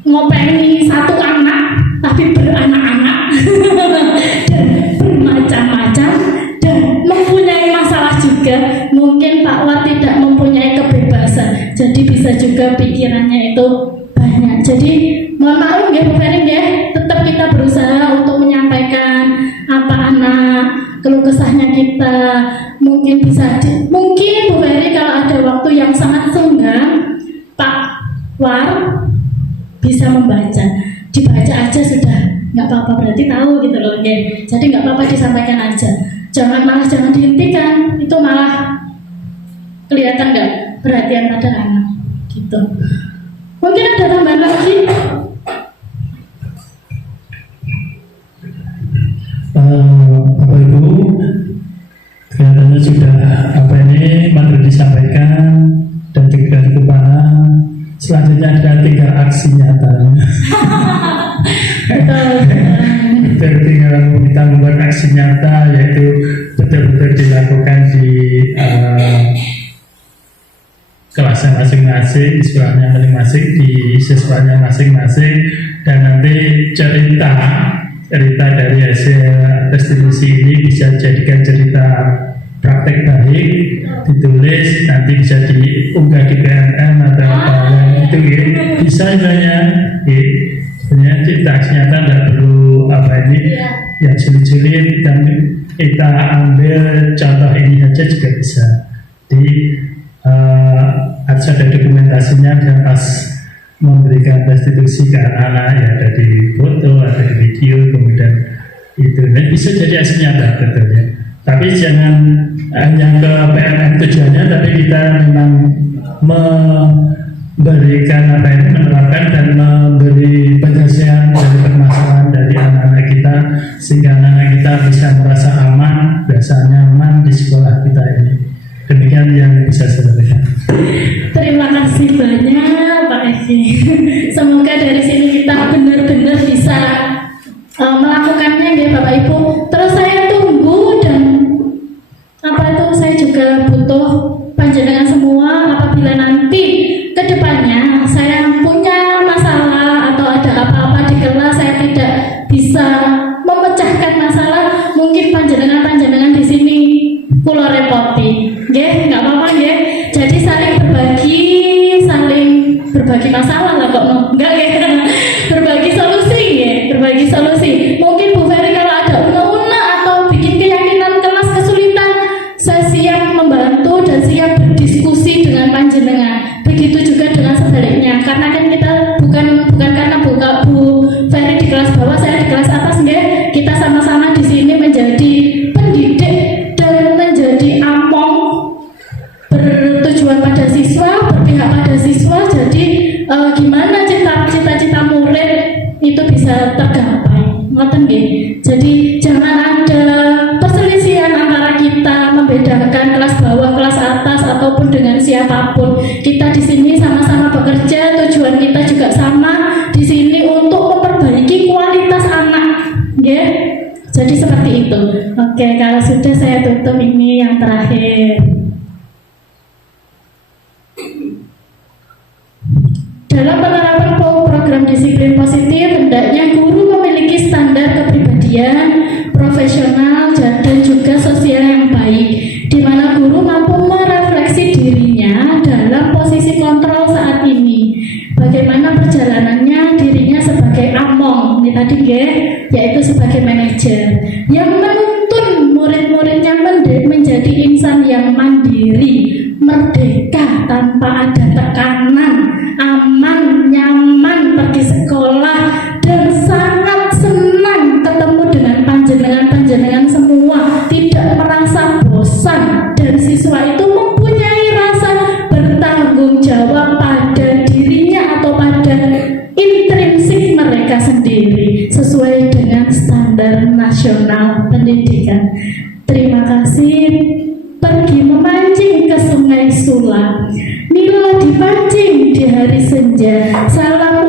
ngopengi satu anak, tapi beranak-anak dan bermacam-macam dan mempunyai masalah juga. Mungkin Pak War tidak mempunyai kebebasan, jadi bisa juga pikirannya itu banyak. Jadi mohon maaf ya Bu Ferry ya, tetap kita berusaha untuk menyampaikan keluh kesahnya kita. Mungkin mungkin Bu Ferry kalau ada waktu yang sangat senggang, Pak War bisa dibaca aja sudah nggak apa-apa, berarti tahu gitu loh ya. Jadi nggak apa-apa disampaikan aja, jangan dihentikan, itu malah kelihatan nggak perhatian pada anak gitu. Mungkin ada tambahan lagi? Bapak Ibu, kelihatannya sudah materi disampaikan dan juga dikepala. Selanjutnya ada tinggal aksi nyata. Tinggal kita membuat aksi nyata, yaitu betul-betul dilakukan di kelasnya masing-masing, di sekolahnya masing-masing, di siswanya masing-masing, dan nanti cerita dari hasil restitusi ini bisa jadikan cerita praktek baik, ditulis, nanti bisa diunggah di PNM atau apa itu ya. Bisa sebenarnya sebenarnya cerita nyata tidak perlu yang sulit-sulit, dan kita ambil contoh ini saja juga bisa. Jadi harus ada dokumentasinya dan pas memberikan restitusi ke anak-anak ya, ada di foto, ada di video, kemudian itu bisa jadi aksi nyata betulnya. Tapi jangan hanya ke PNM tujuannya, tapi kita memang memberikan menerapkan dan memberi penyelesaian dari permasalahan dari anak-anak kita bisa merasa aman, merasa nyaman di sekolah kita ini. Demikian yang bisa saya sampaikan. Terima kasih banyak Pak Eki. Semoga dari sini kita benar-benar bisa melakukannya ya Bapak Ibu. Terus saya tunggu dan saya juga butuh panjenengan semua apabila nanti kedepannya saya punya masalah atau ada apa-apa di kelas saya tidak bisa memecahkan masalah, mungkin panjenengan di sini kula repoti. Nggih, enggak apa-apa nggih. Jadi saling berbagi masalah lah kok enggak ya. Berbagi solusi ya, berbagi solusi. Mungkin Bu Ferry kalau ada una-una atau bikin keyakinan kelas kesulitan, saya siap membantu dan siap berdiskusi dengan panjenengan. Begitu juga dengan sebaliknya. Karena kan kita bukan karena Bu Ferry di kelas bawah, saya di kelas atas nggih. Kita sama-sama di sini menjadi pendidik dan menjadi among bertujuan pada siswa, berpihak pada siswa. Jadi gimana cita-cita murid itu bisa tergapai, ngoten nggih. Jadi jangan ada perselisihan antara kita membedakan kelas bawah, kelas atas ataupun dengan siapapun. Kita di sini sama-sama bekerja, tujuan kita juga sama di sini untuk memperbaiki kualitas anak, nggih. Jadi seperti itu. Oke, kalau sudah saya tutup ini yang terakhir. Dalam penerapan program disiplin positif, hendaknya guru memiliki standar kepribadian, profesional, dan juga sosial yang baik, di mana guru mampu merefleksi dirinya dalam posisi kontrol saat ini. Bagaimana perjalanannya dirinya sebagai among, ini tadi yaitu sebagai manajer, yang menuntun murid-muridnya menjadi insan yang mandiri, merdeka tanpa ada tekanan, aman, nyaman pergi sekolah, dan sangat senang ketemu dengan panjenengan semua, tidak merasa bosan, dan siswa itu mempunyai rasa bertanggung jawab pada dirinya atau pada intrinsik mereka sendiri sesuai dengan standar nasional pendidikan. Terima kasih. Pergi memancing ke Sungai Sula, nila dipancing di hari senja, salam